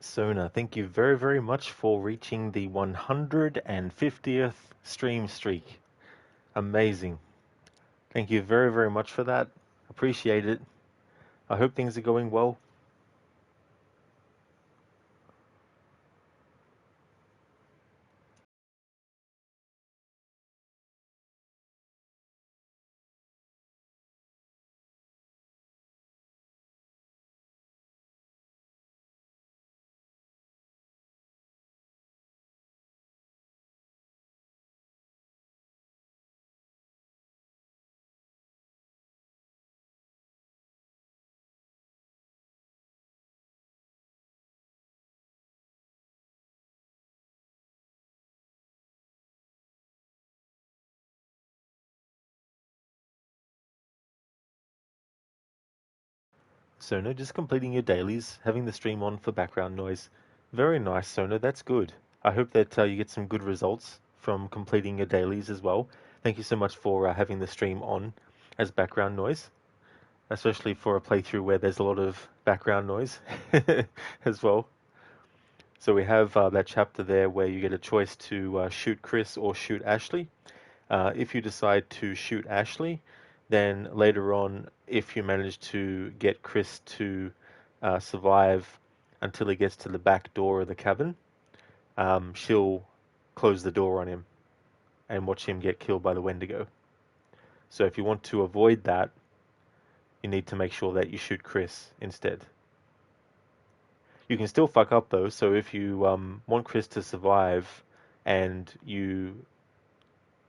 Sona, thank you very, very much for reaching the 150th stream streak. Amazing. Thank you very, very much for that. Appreciate it. I hope things are going well. Sona, just completing your dailies, having the stream on for background noise. Very nice, Sona. That's good. I hope that you get some good results from completing your dailies as well. Thank you so much for having the stream on as background noise, especially for a playthrough where there's a lot of background noise as well. So we have that chapter there where you get a choice to shoot Chris or shoot Ashley. If you decide to shoot Ashley, then later on, if you manage to get Chris to survive until he gets to the back door of the cabin, she'll close the door on him and watch him get killed by the Wendigo. So if you want to avoid that, you need to make sure that you shoot Chris instead. You can still fuck up though, so if you want Chris to survive and you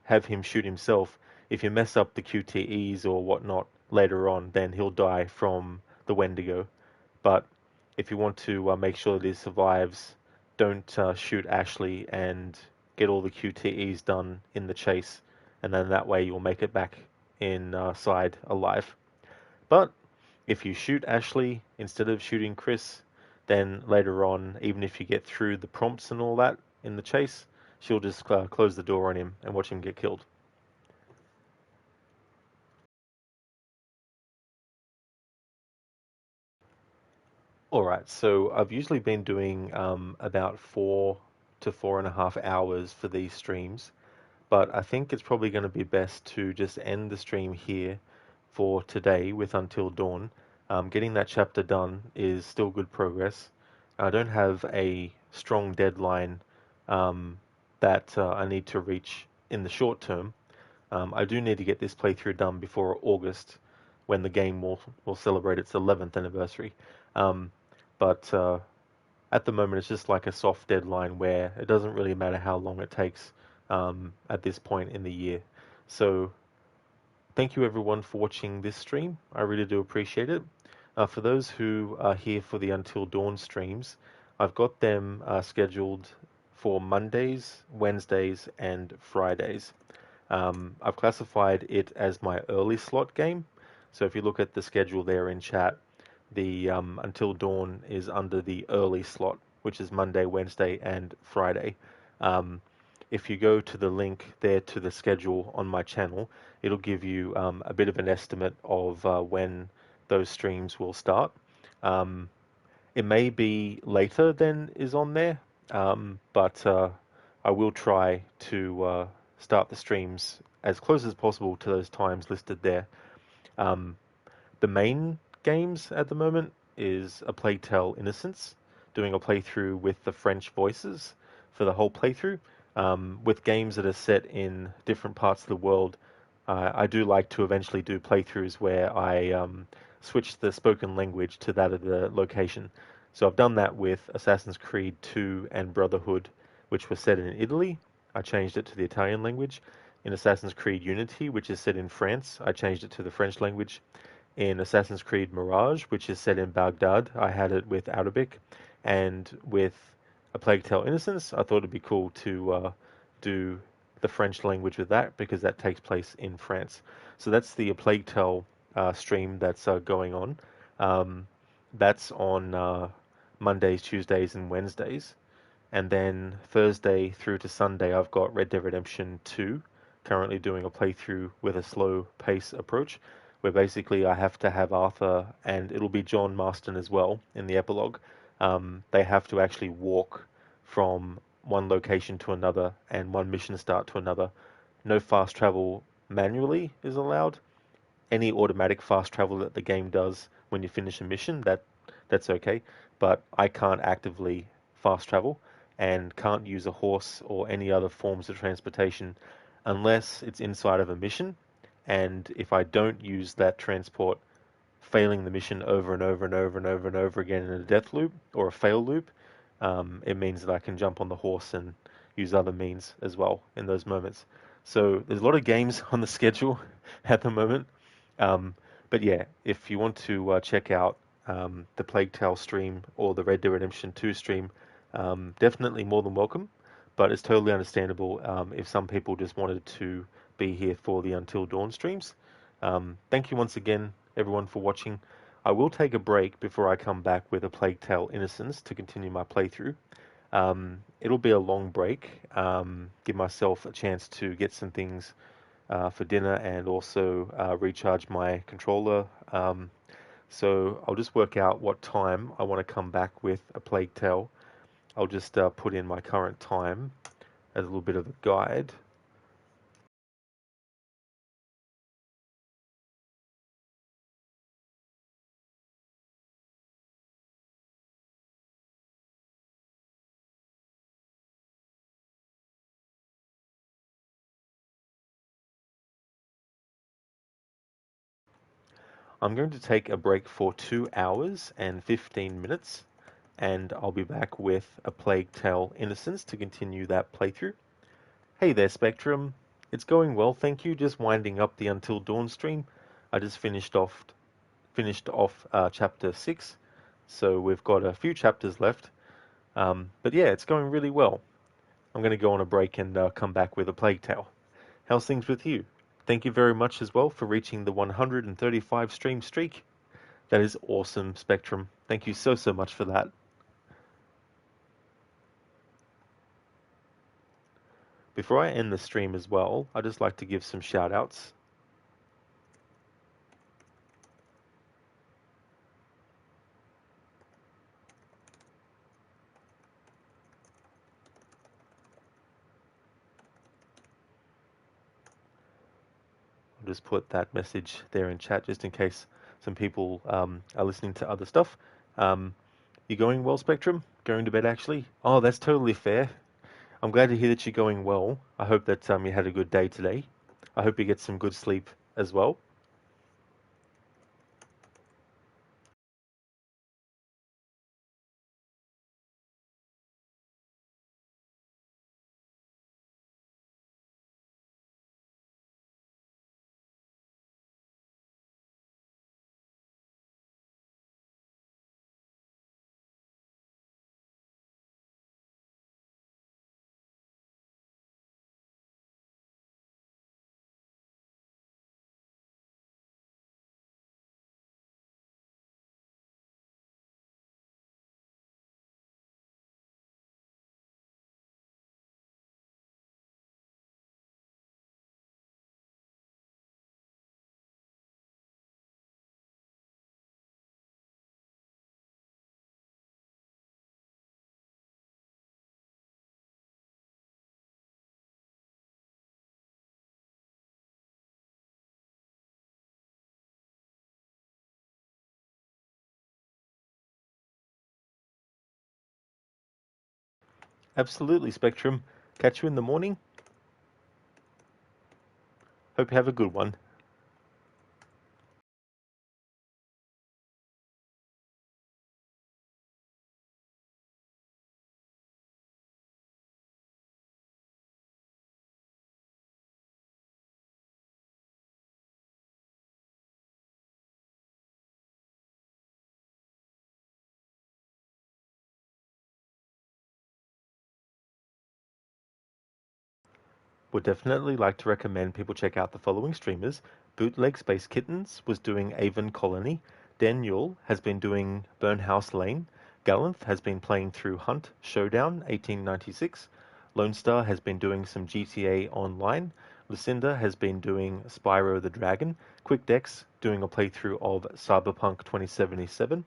have him shoot himself, if you mess up the QTEs or whatnot later on, then he'll die from the Wendigo. But if you want to make sure that he survives, don't shoot Ashley and get all the QTEs done in the chase, and then that way you'll make it back inside alive. But if you shoot Ashley instead of shooting Chris, then later on, even if you get through the prompts and all that in the chase, she'll just close the door on him and watch him get killed. All right, so I've usually been doing about 4 to 4.5 hours for these streams, but I think it's probably going to be best to just end the stream here for today with Until Dawn. Getting that chapter done is still good progress. I don't have a strong deadline that I need to reach in the short term. I do need to get this playthrough done before August, when the game will celebrate its 11th anniversary. Um, but at the moment, it's just like a soft deadline where it doesn't really matter how long it takes at this point in the year. So thank you everyone for watching this stream. I really do appreciate it. For those who are here for the Until Dawn streams, I've got them scheduled for Mondays, Wednesdays, and Fridays. I've classified it as my early slot game. So if you look at the schedule there in chat, the Until Dawn is under the early slot, which is Monday, Wednesday, and Friday. Um, if you go to the link there to the schedule on my channel, it'll give you a bit of an estimate of when those streams will start. Um, it may be later than is on there, but I will try to start the streams as close as possible to those times listed there. Um, the main games at the moment is A Plague Tale Innocence, doing a playthrough with the French voices for the whole playthrough. With games that are set in different parts of the world, I do like to eventually do playthroughs where I switch the spoken language to that of the location. So I've done that with Assassin's Creed 2 and Brotherhood, which was set in Italy. I changed it to the Italian language. In Assassin's Creed Unity, which is set in France, I changed it to the French language. In Assassin's Creed Mirage, which is set in Baghdad, I had it with Arabic. And with A Plague Tale Innocence, I thought it'd be cool to do the French language with that because that takes place in France. So that's the A Plague Tale stream that's going on. Um, that's on Mondays, Tuesdays, and Wednesdays. And then Thursday through to Sunday, I've got Red Dead Redemption 2, currently doing a playthrough with a slow pace approach, where basically I have to have Arthur and it'll be John Marston as well in the epilogue. they have to actually walk from one location to another and one mission start to another. No fast travel manually is allowed. Any automatic fast travel that the game does when you finish a mission, that's okay. But I can't actively fast travel and can't use a horse or any other forms of transportation unless it's inside of a mission. And if I don't use that transport, failing the mission over and over and over and over and over again in a death loop or a fail loop, it means that I can jump on the horse and use other means as well in those moments. So there's a lot of games on the schedule at the moment. Um, but yeah, if you want to check out the Plague Tale stream or the Red Dead Redemption 2 stream, definitely more than welcome. But it's totally understandable if some people just wanted to be here for the Until Dawn streams. Thank you once again, everyone, for watching. I will take a break before I come back with a Plague Tale Innocence to continue my playthrough. It'll be a long break, give myself a chance to get some things for dinner and also recharge my controller. So I'll just work out what time I want to come back with a Plague Tale. I'll just put in my current time as a little bit of a guide. I'm going to take a break for 2 hours and 15 minutes, and I'll be back with a Plague Tale Innocence to continue that playthrough. Hey there, Spectrum. It's going well, thank you. Just winding up the Until Dawn stream. I just finished off chapter 6, so we've got a few chapters left. But yeah, it's going really well. I'm going to go on a break and come back with a Plague Tale. How's things with you? Thank you very much as well for reaching the 135 stream streak. That is awesome, Spectrum. Thank you so, so much for that. Before I end the stream as well, I'd just like to give some shout outs. I'll just put that message there in chat just in case some people are listening to other stuff. You going well, Spectrum? Going to bed actually? Oh, that's totally fair. I'm glad to hear that you're going well. I hope that you had a good day today. I hope you get some good sleep as well. Absolutely, Spectrum. Catch you in the morning. Hope you have a good one. Would definitely like to recommend people check out the following streamers. Bootleg Space Kittens was doing Avon Colony. Daniel has been doing Burnhouse Lane. Gallanth has been playing through Hunt Showdown 1896. Lone Star has been doing some GTA Online. Lucinda has been doing Spyro the Dragon. QuickDex doing a playthrough of Cyberpunk 2077.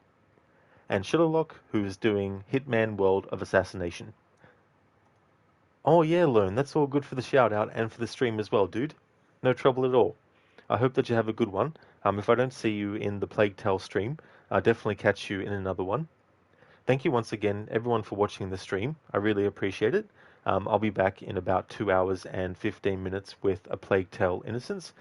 and Shillerlock, who is doing Hitman World of Assassination. Oh yeah, Lone, that's all good for the shout out and for the stream as well, dude. No trouble at all. I hope that you have a good one. If I don't see you in the Plague Tale stream, I'll definitely catch you in another one. Thank you once again, everyone, for watching the stream. I really appreciate it. I'll be back in about 2 hours and 15 minutes with A Plague Tale Innocence.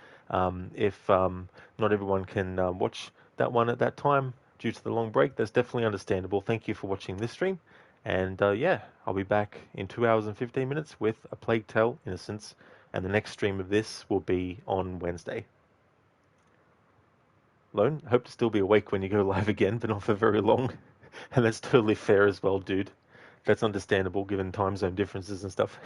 If not everyone can watch that one at that time due to the long break, that's definitely understandable. Thank you for watching this stream. And yeah, I'll be back in 2 hours and 15 minutes with A Plague Tale Innocence. And the next stream of this will be on Wednesday. Lone, I hope to still be awake when you go live again, but not for very long. And that's totally fair as well, dude. That's understandable given time zone differences and stuff.